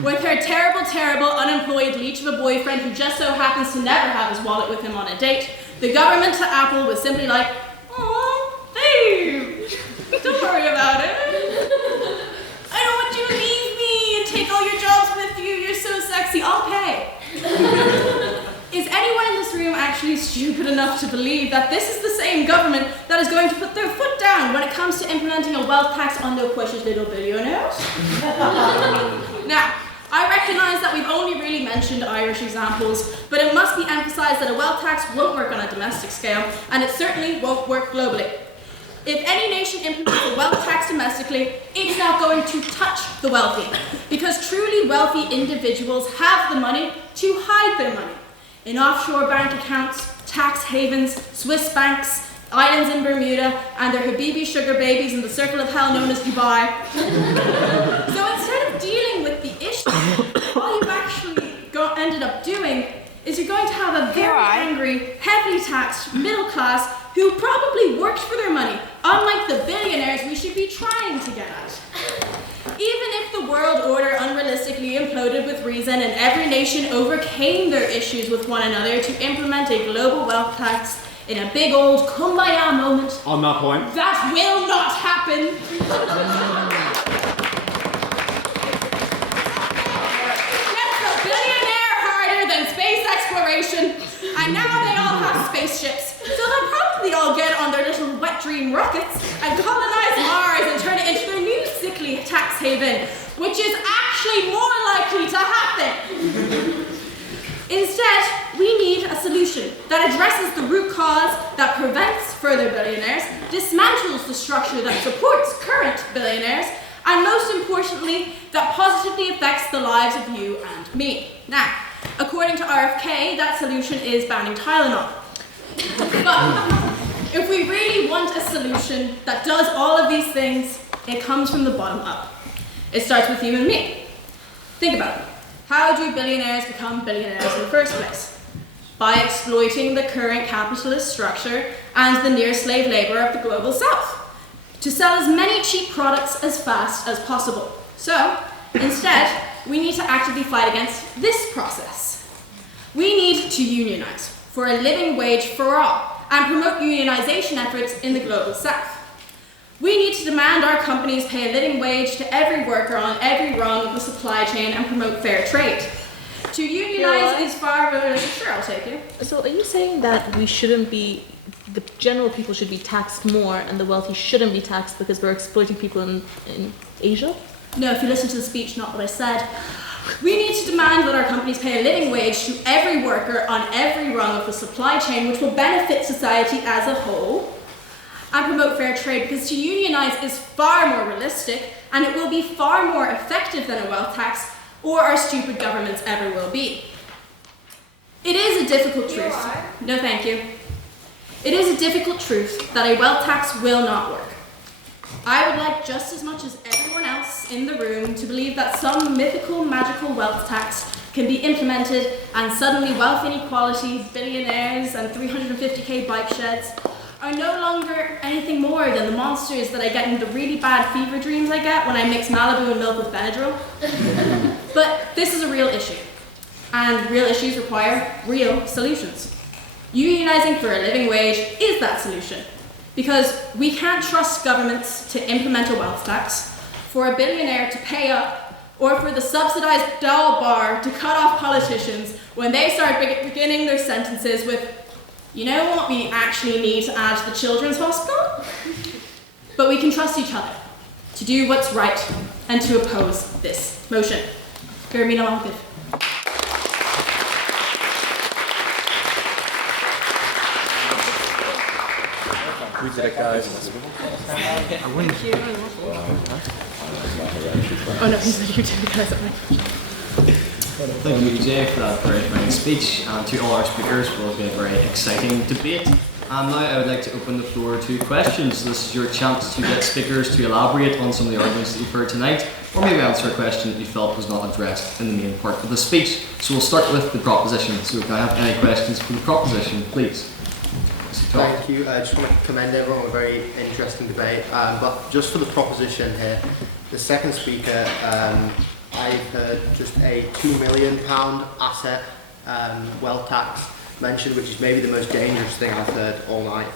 With her terrible, unemployed leech of a boyfriend who just so happens to never have his wallet with him on a date, the government to Apple was simply like, "Aw, babe, don't worry about it. I don't want you to leave me and take all your jobs with you. You're so sexy, I'll pay." Is anyone in this room actually stupid enough to believe that this is the same government that is going to put their foot down when it comes to implementing a wealth tax on their precious little billionaires? Now, I recognize that we've only really mentioned Irish examples, but it must be emphasized that a wealth tax won't work on a domestic scale, and it certainly won't work globally. If any nation implements a wealth tax domestically, it's not going to touch the wealthy, because truly wealthy individuals have the money to hide their money. In offshore bank accounts, tax havens, Swiss banks, islands in Bermuda, and their Habibi sugar babies in the circle of hell known as Dubai. So instead of dealing with the issue, all you've actually ended up doing is you're going to have a very angry, heavily taxed middle class who probably worked for their money, unlike the billionaires we should be trying to get at. Even if the world order unrealistically imploded with reason and every nation overcame their issues with one another to implement a global wealth tax in a big old kumbaya moment, On that point. that will not happen. Gets a billionaire harder than space exploration, and now they all have spaceships. So they'll probably all get on their little wet dream rockets and colonize Mars and turn it into their new sickly tax haven, which is actually more likely to happen. Instead, we need a solution that addresses the root cause that prevents further billionaires, dismantles the structure that supports current billionaires, and most importantly, that positively affects the lives of you and me. Now, according to RFK, that solution is banning Tylenol. But if we really want a solution that does all of these things, it comes from the bottom up. It starts with you and me. Think about it. How do billionaires become billionaires in the first place? By exploiting the current capitalist structure and the near slave labor of the global south to sell as many cheap products as fast as possible. So, instead, we need to actively fight against this process. We need to unionize for a living wage for all and promote unionization efforts in the global south. We need to demand our companies pay a living wage to every worker on every rung of the supply chain and promote fair trade. To unionize is far more, sure, I'll take it. So are you saying that we shouldn't be, the general people should be taxed more and the wealthy shouldn't be taxed because we're exploiting people in Asia? No, if you listen to the speech, not what I said. We need to demand that our companies pay a living wage to every worker on every rung of the supply chain, which will benefit society as a whole, and promote fair trade, because to unionize is far more realistic and it will be far more effective than a wealth tax or our stupid governments ever will be. It is a difficult truth. No, thank you. It is a difficult truth that a wealth tax will not work. I would like just as much as everyone else in the room to believe that some mythical, magical wealth tax can be implemented and suddenly wealth inequality, billionaires and 350k bike sheds are no longer anything more than the monsters that I get in the really bad fever dreams I get when I mix Malibu and milk with Benadryl. But this is a real issue, and real issues require real solutions. Unionizing for a living wage is that solution, because we can't trust governments to implement a wealth tax, for a billionaire to pay up, or for the subsidized doll bar to cut off politicians when they start beginning their sentences with, you know what we actually need to add to the children's hospital? But we can trust each other to do what's right and to oppose this motion. Gurmina Malkiv. We did it, guys. I wouldn't. Oh no, he said you did it, guys. Thank you, Jay, for that very fine speech, and to all our speakers for what has been a very exciting debate. And now I would like to open the floor to questions. This is your chance to get speakers to elaborate on some of the arguments that you've heard tonight, or maybe answer a question that you felt was not addressed in the main part of the speech. So we'll start with the proposition. So can I have any questions for the proposition, please? Thank you. I just want to commend everyone on a very interesting debate. But just for the proposition here, the second speaker, I've heard just a £2 million asset wealth tax mentioned, which is maybe the most dangerous thing I've heard all night.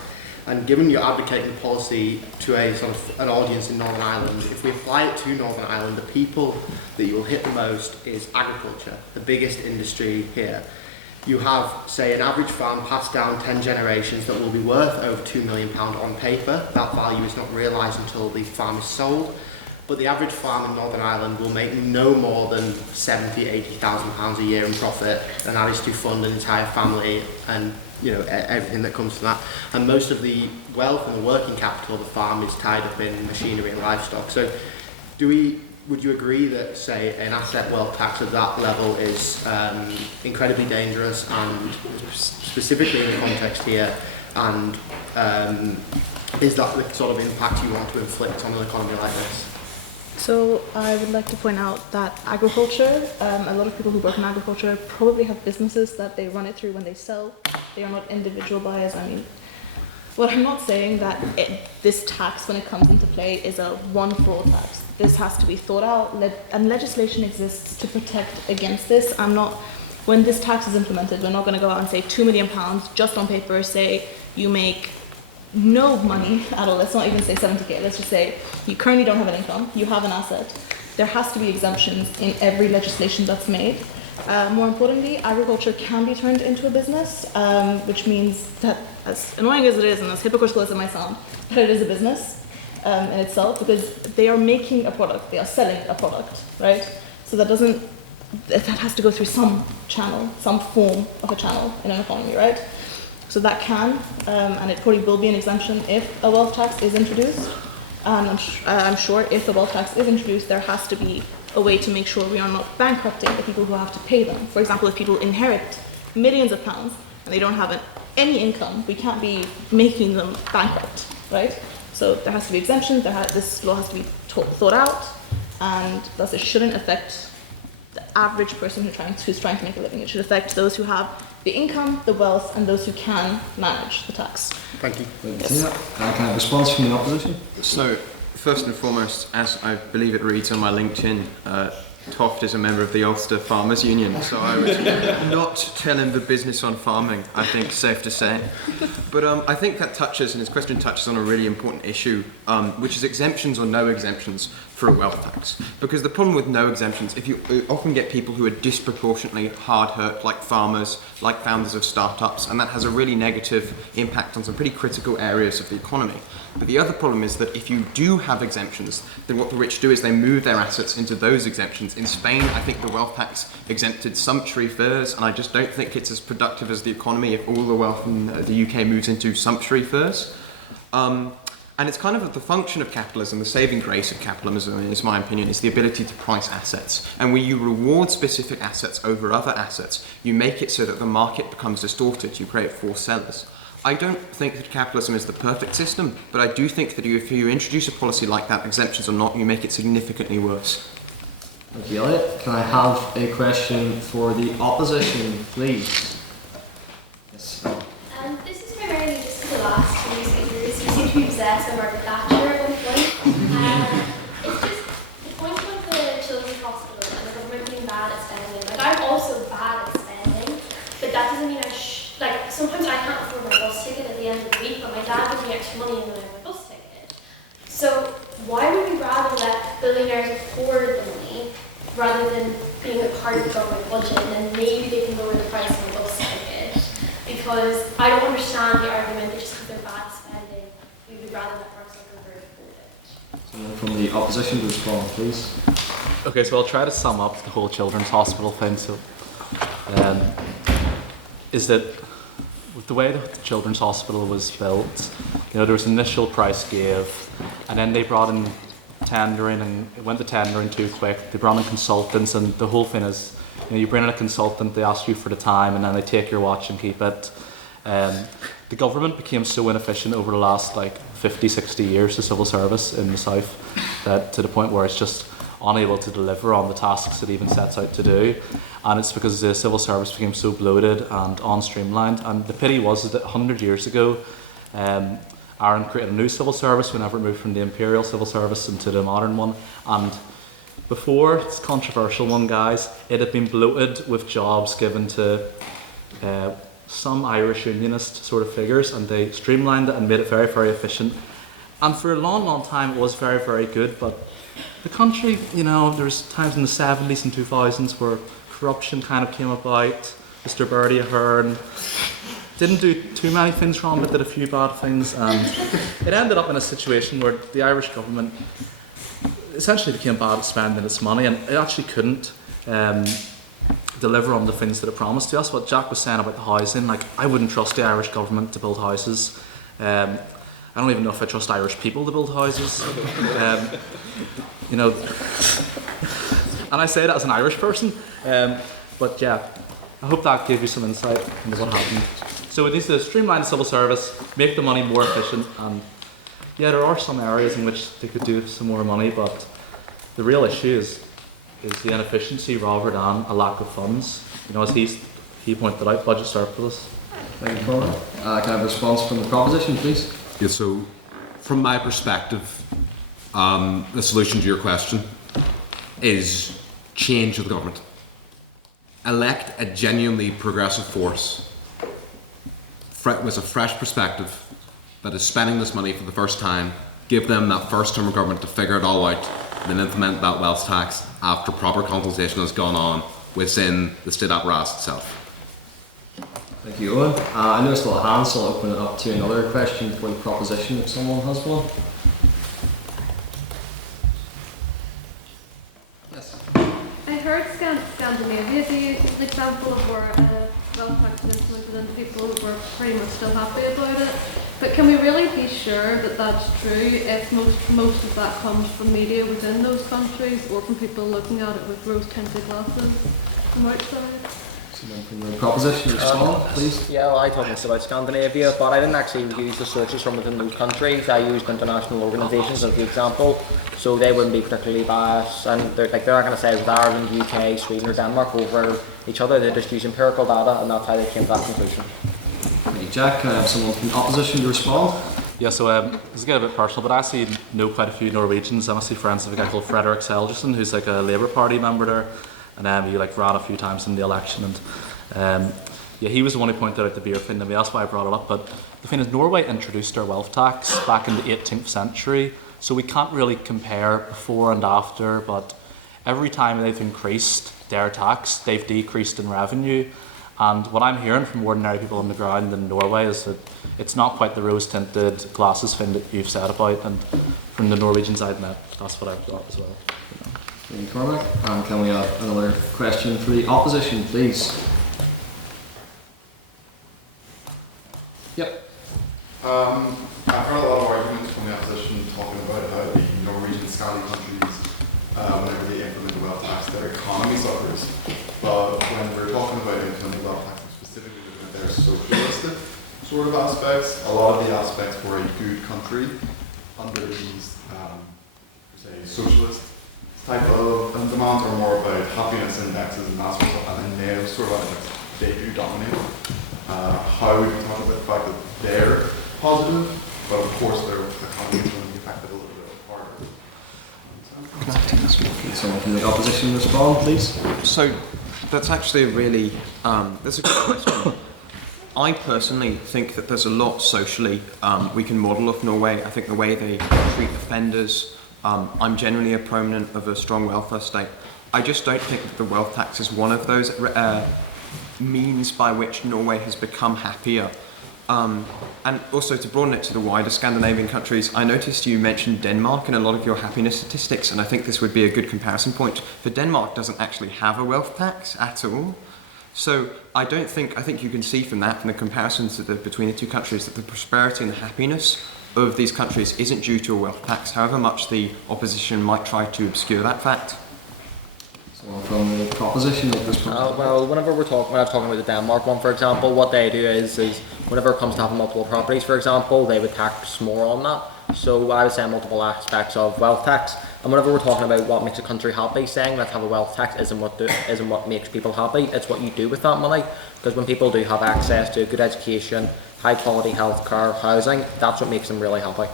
And given you're advocating the policy to a sort of an audience in Northern Ireland, if we apply it to Northern Ireland, the people that you will hit the most is agriculture, the biggest industry here. You have, say, an average farm passed down 10 generations that will be worth over £2 million on paper. That value is not realised until the farm is sold. But the average farm in Northern Ireland will make no more than £70,000, £80,000 a year in profit, and that is to fund an entire family and everything that comes from that. And most of the wealth and the working capital of the farm is tied up in machinery and livestock. So would you agree that, say, an asset wealth tax at that level is incredibly dangerous, and specifically in the context here, and is that the sort of impact you want to inflict on an economy like this? So I would like to point out that agriculture, a lot of people who work in agriculture probably have businesses that they run it through when they sell. They are not individual buyers. I mean, Well, I'm not saying that this tax, when it comes into play, is a one-for-all tax. This has to be thought out, and legislation exists to protect against this. When this tax is implemented, we're not going to go out and say £2 million just on paper, say you make no money at all. Let's not even say 70k. Let's just say you currently don't have an income, you have an asset. There has to be exemptions in every legislation that's made. More importantly, agriculture can be turned into a business, which means that, as annoying as it is and as hypocritical as it might sound, that it is a business in itself, because they are making a product, they are selling a product, right? So that has to go through some channel, some form of a channel in an economy, right? So that can, and it probably will be an exemption if a wealth tax is introduced. And I'm sure if a wealth tax is introduced, there has to be a way to make sure we are not bankrupting the people who have to pay them. For example, if people inherit millions of pounds and they don't have any income, we can't be making them bankrupt, right? So there has to be exemptions, this law has to be thought out, and thus it shouldn't affect the average person who's trying to make a living. It should affect those who have the income, the wealth, and those who can manage the tax. Thank you. Yes. Can I have a response from the opposition? So, first and foremost, as I believe it reads on my LinkedIn, Toft is a member of the Ulster Farmers Union, so I would not tell him the business on farming, I think, safe to say. But I think that his question touches on a really important issue, which is exemptions or no exemptions for a wealth tax. Because the problem with no exemptions, if you often get people who are disproportionately hard hurt, like farmers, like founders of startups, and that has a really negative impact on some pretty critical areas of the economy. But the other problem is that if you do have exemptions, then what the rich do is they move their assets into those exemptions. In Spain, I think the wealth tax exempted sumptuary furs, and I just don't think it's as productive as the economy if all the wealth in the UK moves into sumptuary furs. And it's kind of the function of capitalism, the saving grace of capitalism, in my opinion, is the ability to price assets. And when you reward specific assets over other assets, you make it so that the market becomes distorted, you create forced sellers. I don't think that capitalism is the perfect system, but I do think that if you introduce a policy like that, exemptions or not, you make it significantly worse. Thank you, Elliot. Can I have a question for the opposition, please? Yes. This is primarily just for the last 2 speakers who seem to be obsessed with Margaret Thatcher at one point. It's just the point about the children's hospital and the government being bad at spending. Like, I'm also bad at spending, but that doesn't mean sometimes I can't afford my bus ticket at the end of the week, but my dad gives me extra money when I have my bus ticket. So why would we rather let billionaires afford the money rather than being a part of the government budget, and then maybe they can lower the price of my bus ticket? Because I don't understand the argument that just because they're bad at spending, we would rather let Mark Zuckerberg afford it. Someone from the opposition to respond, please. Okay, so I'll try to sum up the whole children's hospital thing. So, is that with the way that the children's hospital was built, there was an initial price give, and then they brought in tendering, and it went to tendering too quick. They brought in consultants, and the whole thing is, you bring in a consultant, they ask you for the time, and then they take your watch and keep it. The government became so inefficient over the last 50, 60 years, the civil service in the south, that to the point where it's just unable to deliver on the tasks it even sets out to do. And it's because the civil service became so bloated and unstreamlined. And the pity was that 100 years ago, Ireland created a new civil service whenever it moved from the imperial civil service into the modern one. And before, it's a controversial one, guys, it had been bloated with jobs given to some Irish unionist sort of figures, and they streamlined it and made it very, very efficient. And for a long, long time, it was very, very good. But the country, there's times in the 70s and 2000s where corruption kind of came about. Mr. Barghi Ahern didn't do too many things wrong, but did a few bad things, and it ended up in a situation where the Irish government essentially became bad at spending its money, and it actually couldn't deliver on the things that it promised to us. What Jack was saying about the housing, I wouldn't trust the Irish government to build houses. I don't even know if I trust Irish people to build houses. And I say that as an Irish person. But yeah, I hope that gave you some insight into what happened. So it needs to streamline the civil service, make the money more efficient, and yeah, there are some areas in which they could do some more money, but the real issue is the inefficiency rather than a lack of funds. As he pointed out, budget surplus. Thank you, Cormac. Can I have a response from the proposition, please? Yeah, so from my perspective, the solution to your question is change of the government. Elect a genuinely progressive force with a fresh perspective that is spending this money for the first time, give them that first term of government to figure it all out, and then implement that wealth tax after proper consultation has gone on within the state apparatus itself. Thank you, Eoin. I know still a hand, so I'll open it up to another question for the proposition if someone has one. Yes. I heard Scandinavia do use as an example of where wealth tax is implemented and people were pretty much still happy about it. But can we really be sure that that's true if most of that comes from media within those countries or from people looking at it with rose-tinted glasses from outside? Someone from the proposition respond, please. Yeah, well, I talked about Scandinavia, but I didn't actually use the sources from within those countries. I used international organisations as the example, so they wouldn't be particularly biased. And they're not going to say with Ireland, UK, Sweden, or Denmark over each other. They just use empirical data, and that's how they came to that conclusion. Thank you, Jack. Can I have someone from the opposition to respond? Yeah, so this is getting a bit personal, but I actually know quite a few Norwegians. I'm actually friends with a guy called Fredrik Seljersen, who's like a Labour Party member there. And he like ran a few times in the election, and yeah, he was the one who pointed out the beer thing to me. That's why I brought it up. But the thing is, Norway introduced their wealth tax back in the 18th century, so we can't really compare before and after. But every time they've increased their tax, they've decreased in revenue. And what I'm hearing from ordinary people on the ground in Norway is that it's not quite the rose-tinted glasses thing that you've said about. And from the Norwegians I've met, that's what I've thought as well. Thank you, Cormac. Can we have another question for the opposition, please? Yep. I've heard a lot of arguments from the opposition talking about how the Norwegian Scandi countries, whenever they implement the wealth tax, their economy suffers. But when we're talking about implementing wealth tax, specifically looking at their socialistic sort of aspects, a lot of the aspects for a good country under these, say, socialist type of demands are more about happiness indexes and that sort of stuff, and then they sort of like they do dominate. How would we talk about the fact that they're positive, but of course their economy is going to be affected a little bit harder. Someone from the opposition respond, please. So that's actually a really that's a good question. I personally think that there's a lot socially we can model of Norway. I think the way they treat offenders. I'm generally a proponent of a strong welfare state. I just don't think that the wealth tax is one of those means by which Norway has become happier. And also to broaden it to the wider Scandinavian countries, I noticed you mentioned Denmark in a lot of your happiness statistics, and I think this would be a good comparison point. For Denmark doesn't actually have a wealth tax at all. So I think you can see from that, from the comparisons between the two countries, that the prosperity and the happiness of these countries isn't due to a wealth tax, however much the opposition might try to obscure that fact. Someone from the proposition of this well, when I'm talking about the Denmark one, for example, what they do is whenever it comes to having multiple properties, for example, they would tax more on that. So I would say multiple aspects of wealth tax. And whenever we're talking about what makes a country happy, saying let's have a wealth tax isn't what makes people happy. It's what you do with that money. Because when people do have access to good education, high quality healthcare, housing, that's what makes them really happy.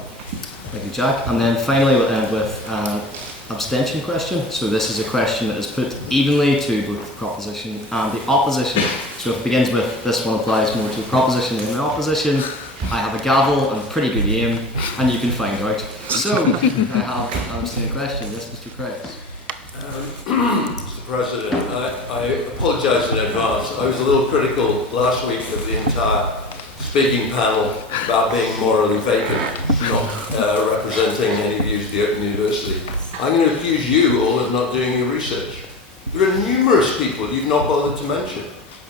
Thank you, Jack. And then finally we'll end with an abstention question. So this is a question that is put evenly to both the proposition and the opposition. So it begins with this one applies more to the proposition than the opposition. I have a gavel and a pretty good aim, and you can find out. So, I have an abstention question. Yes, Mr. Price. Mr. President, I apologise in advance. I was a little critical last week of the entire speaking panel about being morally vacant, not representing any views of the Open University. I'm going to accuse you all of not doing your research. There are numerous people you've not bothered to mention.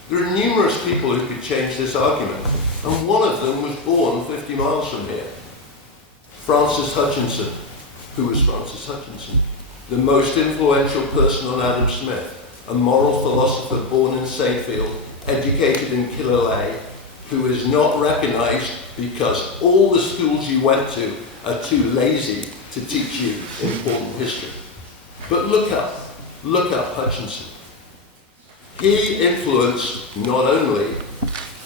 There are numerous people who could change this argument, and one of them was born 50 miles from here. Francis Hutchinson. Who was Francis Hutchinson? The most influential person on Adam Smith, a moral philosopher born in Seyfield, educated in Killaloe, who is not recognised because all the schools you went to are too lazy to teach you important history. But look up Hutchinson. He influenced not only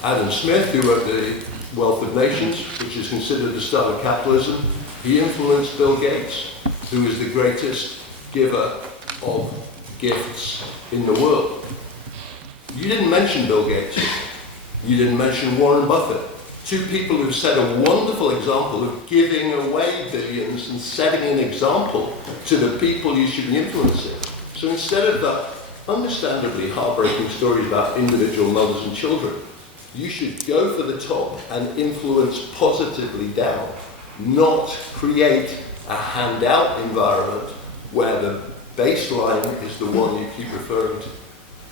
Adam Smith, who wrote The Wealth of Nations, which is considered the start of capitalism, he influenced Bill Gates, who is the greatest giver of gifts in the world. You didn't mention Bill Gates. You didn't mention Warren Buffett. Two people who've set a wonderful example of giving away billions and setting an example to the people you should be influencing. So instead of that understandably heartbreaking story about individual mothers and children, you should go for the top and influence positively down, not create a handout environment where the baseline is the one you keep referring to.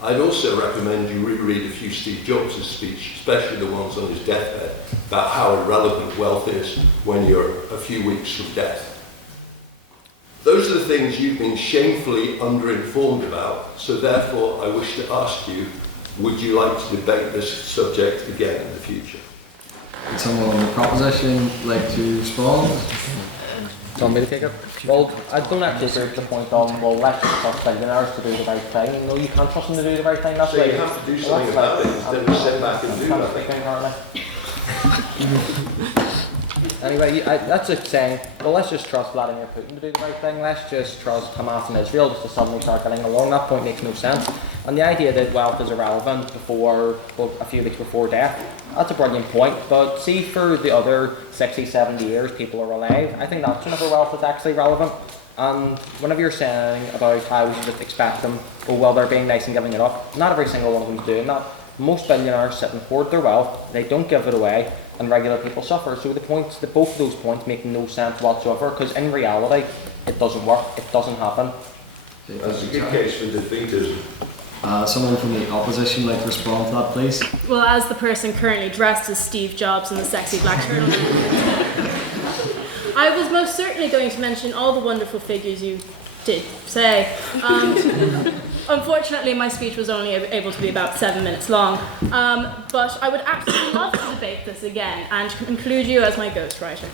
I'd also recommend you reread a few Steve Jobs' speech, especially the ones on his deathbed, about how irrelevant wealth is when you're a few weeks from death. Those are the things you've been shamefully underinformed about, so therefore I wish to ask you, would you like to debate this subject again in the future? Would someone on the proposition like to respond? Do you want me to take it? Well, I don't actually agree with the point on, well, let's just trust billionaires to do the right thing. No, you can't trust them to do the right thing. That's so why you have to do something about it instead of sit back and do nothing. Anyway, that's just saying, well, let's just trust Vladimir Putin to do the right thing. Let's just trust Hamas and Israel just to suddenly start getting along. That point makes no sense. And the idea that wealth is irrelevant before, well, a few weeks before death, that's a brilliant point. But see, for the other 60, 70 years people are alive, I think that's whenever wealth is actually relevant. And whenever you're saying about how we should just expect them, oh, well, they're being nice and giving it up, not every single one of them's doing that. Most billionaires sit and hoard their wealth, they don't give it away, and regular people suffer. So the points, that both of those points make no sense whatsoever, because in reality, it doesn't work, it doesn't happen. That's a good case for defeatism. Someone from the opposition like to respond to that, please? Well, as the person currently dressed as Steve Jobs in the sexy black turtleneck, I was most certainly going to mention all the wonderful figures you did say. Unfortunately, my speech was only able to be about 7 minutes long, but I would absolutely love to debate this again and include you as my ghostwriter.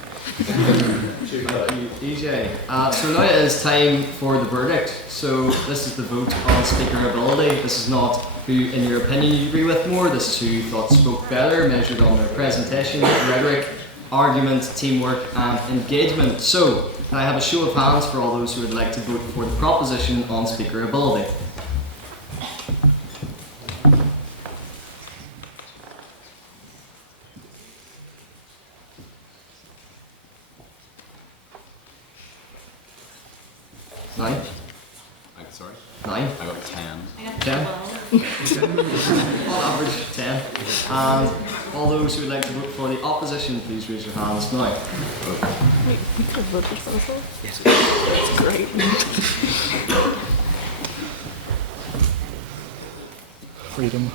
EJ. So now it is time for the verdict. So this is the vote on speaker ability. This is not who, in your opinion, you agree with more. This is who you thought spoke better, measured on their presentation, rhetoric, argument, teamwork, and engagement. So can I have a show of hands for all those who would like to vote for the proposition on speaker ability? Nine? Sorry? 9? I got 10. 10? On average, 10. And all those who would like to vote for the opposition, please raise your hands now. Wait, you could vote for yourself? Yes. That's great. Freedom.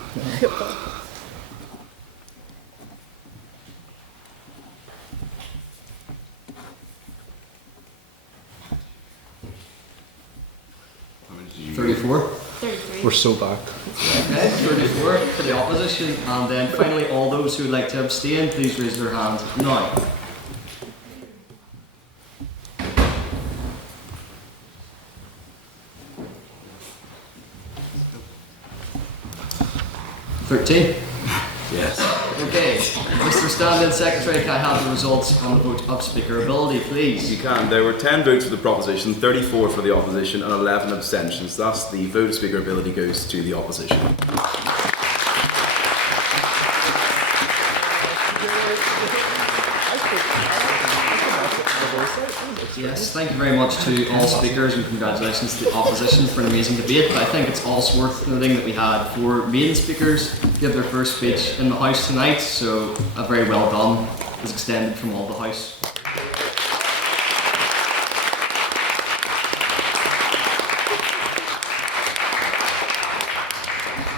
How many did you 34? 33. We're so back. Okay, 34 for the opposition. And then finally, all those who would like to abstain, please raise their hand now. $13. Yes. Okay, Mr. Standing Secretary, can I have the results on the vote of speaker ability, please? You can. There were 10 votes for the proposition, 34 for the opposition, and 11 abstentions. Thus, the vote of speaker ability goes to the opposition. Yes, thank you very much to all speakers and congratulations to the opposition for an amazing debate. But I think it's also worth noting that we had 4 main speakers give their first speech in the House tonight, so a very well done is extended from all the House.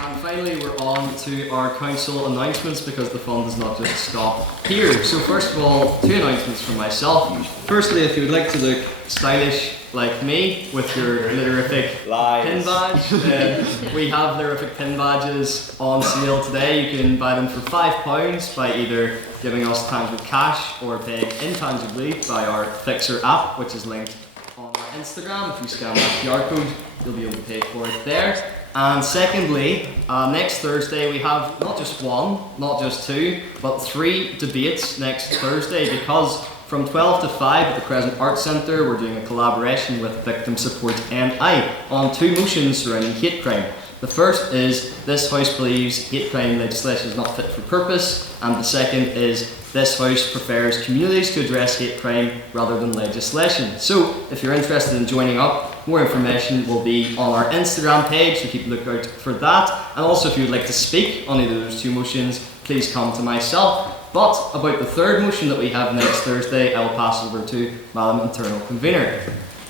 And finally, we're on to our council announcements because the fun does not just stop here. So first of all, 2 announcements from myself. Firstly, if you would like to look stylish like me with your glitterific pin badge, then we have glitterific pin badges on sale today. You can buy them for £5 by either giving us tangible cash or paying intangibly by our Fixer app, which is linked on our Instagram. If you scan that QR code, you'll be able to pay for it there. And secondly, next Thursday we have not just one, not just two, but 3 debates next Thursday, because from 12 to 5 at the Crescent Arts Centre we're doing a collaboration with Victim Support NI on 2 motions surrounding hate crime. The first is this House believes hate crime legislation is not fit for purpose, and the second is this House prefers communities to address hate crime rather than legislation. So if you're interested in joining up, more information will be on our Instagram page, so keep a look out for that. And also if you would like to speak on either of those 2 motions, please come to myself. But about the 3rd motion that we have next Thursday, I will pass over to Madam Internal Convener.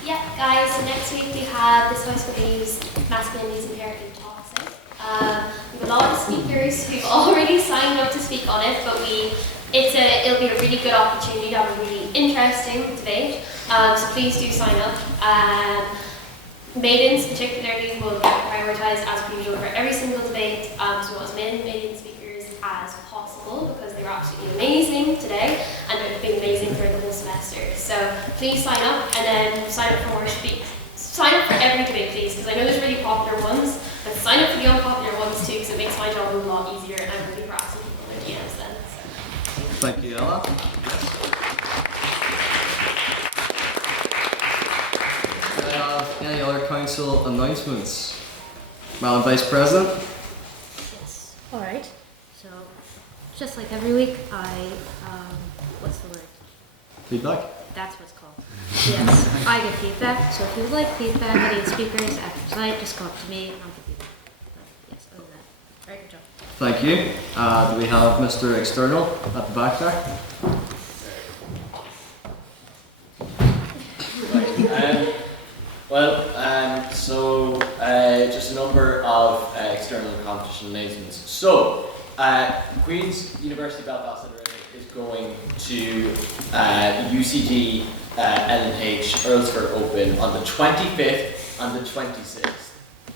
Yeah, guys, so next week we have this House believes masculinity is inherently toxic. We have a lot of speakers who've already signed up to speak on it, but it'll be a really good opportunity to have a really interesting debate. So please do sign up. Maidens particularly will get prioritised as per usual for every single debate, so we want as many maiden speakers as possible, because they were absolutely amazing today and they've been amazing throughout the whole semester. So please sign up, and then sign up for more speaks. Sign up for every debate, please, because I know there's really popular ones, but sign up for the unpopular ones too, because it makes my job a lot easier and I'm really harassing people in their DMs then. So. Thank you, Ella. Do I have any other council announcements? Madam Vice President? Yes. All right. So, just like every week, what's the word? Feedback? That's what's called. Yes, I get feedback. So if you would like feedback, any speakers after tonight, just come up to me and I'll give you that. But yes, other than that, very good job. Thank you. Do we have Mr. External at the back there? Just a number of external competition announcements. So, Queen's University Belfast is going to UCD LNH Earlsford Open on the 25th and the 26th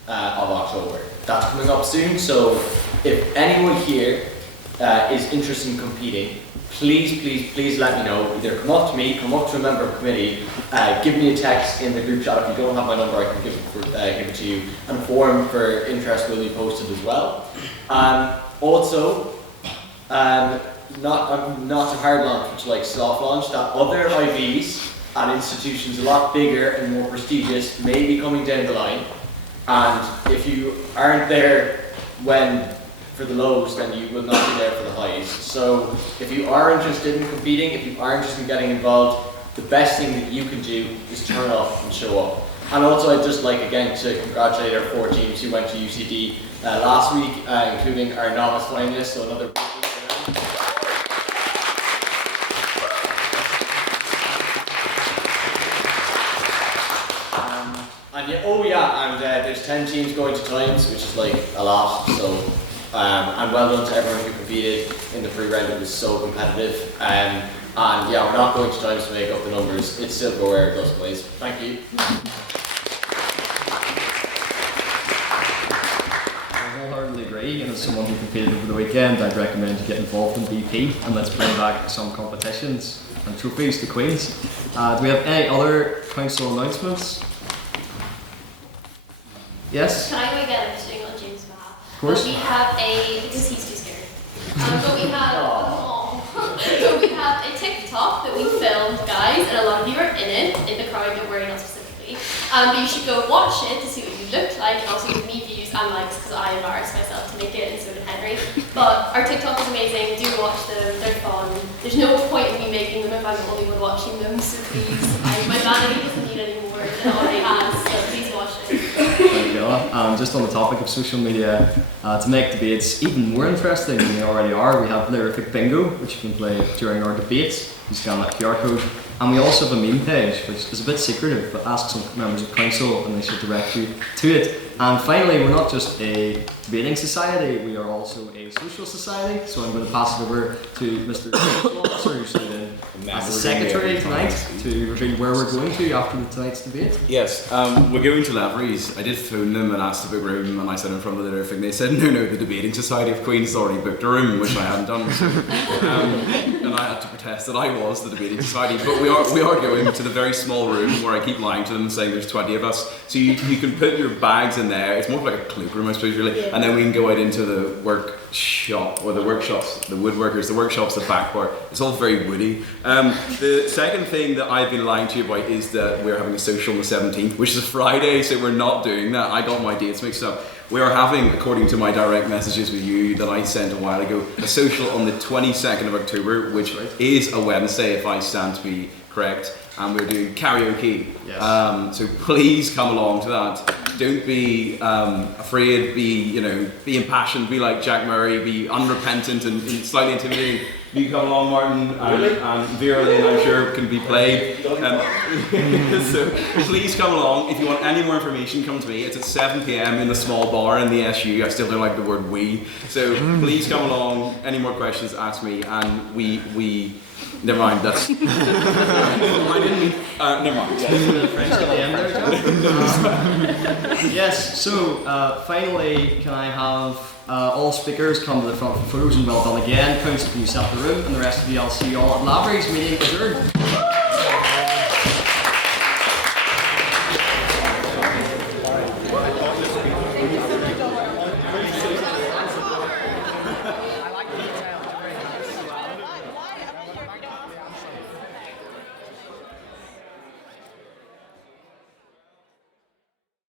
of October. That's coming up soon, so if anyone here is interested in competing, please let me know. Either come up to me, come up to a member of the committee, give me a text in the group chat. If you don't have my number, I can give it to you. And a form for interest will be posted as well. Also, not a hard launch, which like soft launch, that other IVs and institutions a lot bigger and more prestigious may be coming down the line. And if you aren't there for the lows, then you will not be there for the highs. So if you are interested in competing, if you are interested in getting involved, the best thing that you can do is turn up and show up. And also I'd just like again to congratulate our 4 teams who went to UCD last week, including our novice finalists, so another big week for them. And there's 10 teams going to times, which is like a lot, so and well done to everyone who competed in the pre-round. It was so competitive, and yeah, we're not going to times to make up the numbers. It's still go where it does, please. Thank you. I wholeheartedly agree, and as someone who competed over the weekend, I'd recommend you get involved in BP and let's bring back some competitions and trophies to Queen's. Do we have any other council announcements? Yes? Can I go again? I'm just doing it on James' behalf. Of course. But we have because he's too scared. But we have a TikTok that we filmed, guys, and a lot of you are in it, in the crowd, don't worry, not specifically. But you should go watch it to see what you look like, and also give me views and likes, because I embarrassed myself to make it, and so did Henry. But our TikTok is amazing, do watch them, they're fun. There's no point in me making them if I'm the only one watching them, so please, my vanity doesn't need any more than it already has, so please watch it. There you go. Just on the topic of social media, to make debates even more interesting than they already are, we have Lyrific Bingo, which you can play during our debates. You scan that QR code. And we also have a meme page, which is a bit secretive, but ask some members of council and they should direct you to it. And finally, we're not just a debating society, we are also a social society. So I'm going to pass it over to Mr. Officer, who's stood in as the secretary tonight, to reveal where we're going to after tonight's debate. Yes, we're going to Lavery's. I did phone them and asked to book a room, and I said in front of the Lyrific. They said, no, the Debating Society of Queen's has already booked a room, which I hadn't done. and I had to protest that I was the debating society. But we are going to the very small room where I keep lying to them and saying there's 20 of us. So you can put your bags in there. It's more like a cloakroom, I suppose, really. And then we can go out into the workshop, or the workshops, the woodworkers, the workshops, the back part. It's all very woody. The second thing that I've been lying to you about is that we're having a social on the 17th, which is a Friday, so we're not doing that. I got my dates mixed up. We are having, according to my direct messages with you that I sent a while ago, a social on the 22nd of October, which is a Wednesday if I stand to be correct, and we're doing karaoke. Yes. So please come along to that. Don't be afraid, be impassioned, be like Jack Murray, be unrepentant and slightly intimidating. You come along, Martin, and Vera Lynn, I'm sure, can be played. So please come along. If you want any more information, come to me. It's at 7 p.m. in the small bar in the SU. I still don't like the word we. So please come along. Any more questions, ask me. And we never mind, that's... I didn't mean... never mind. Yes, so finally, can I have all speakers come to the front for photos, and well done again. Council, can you set the room, and the rest of you, I'll see you all at Lavery's meeting adjourned.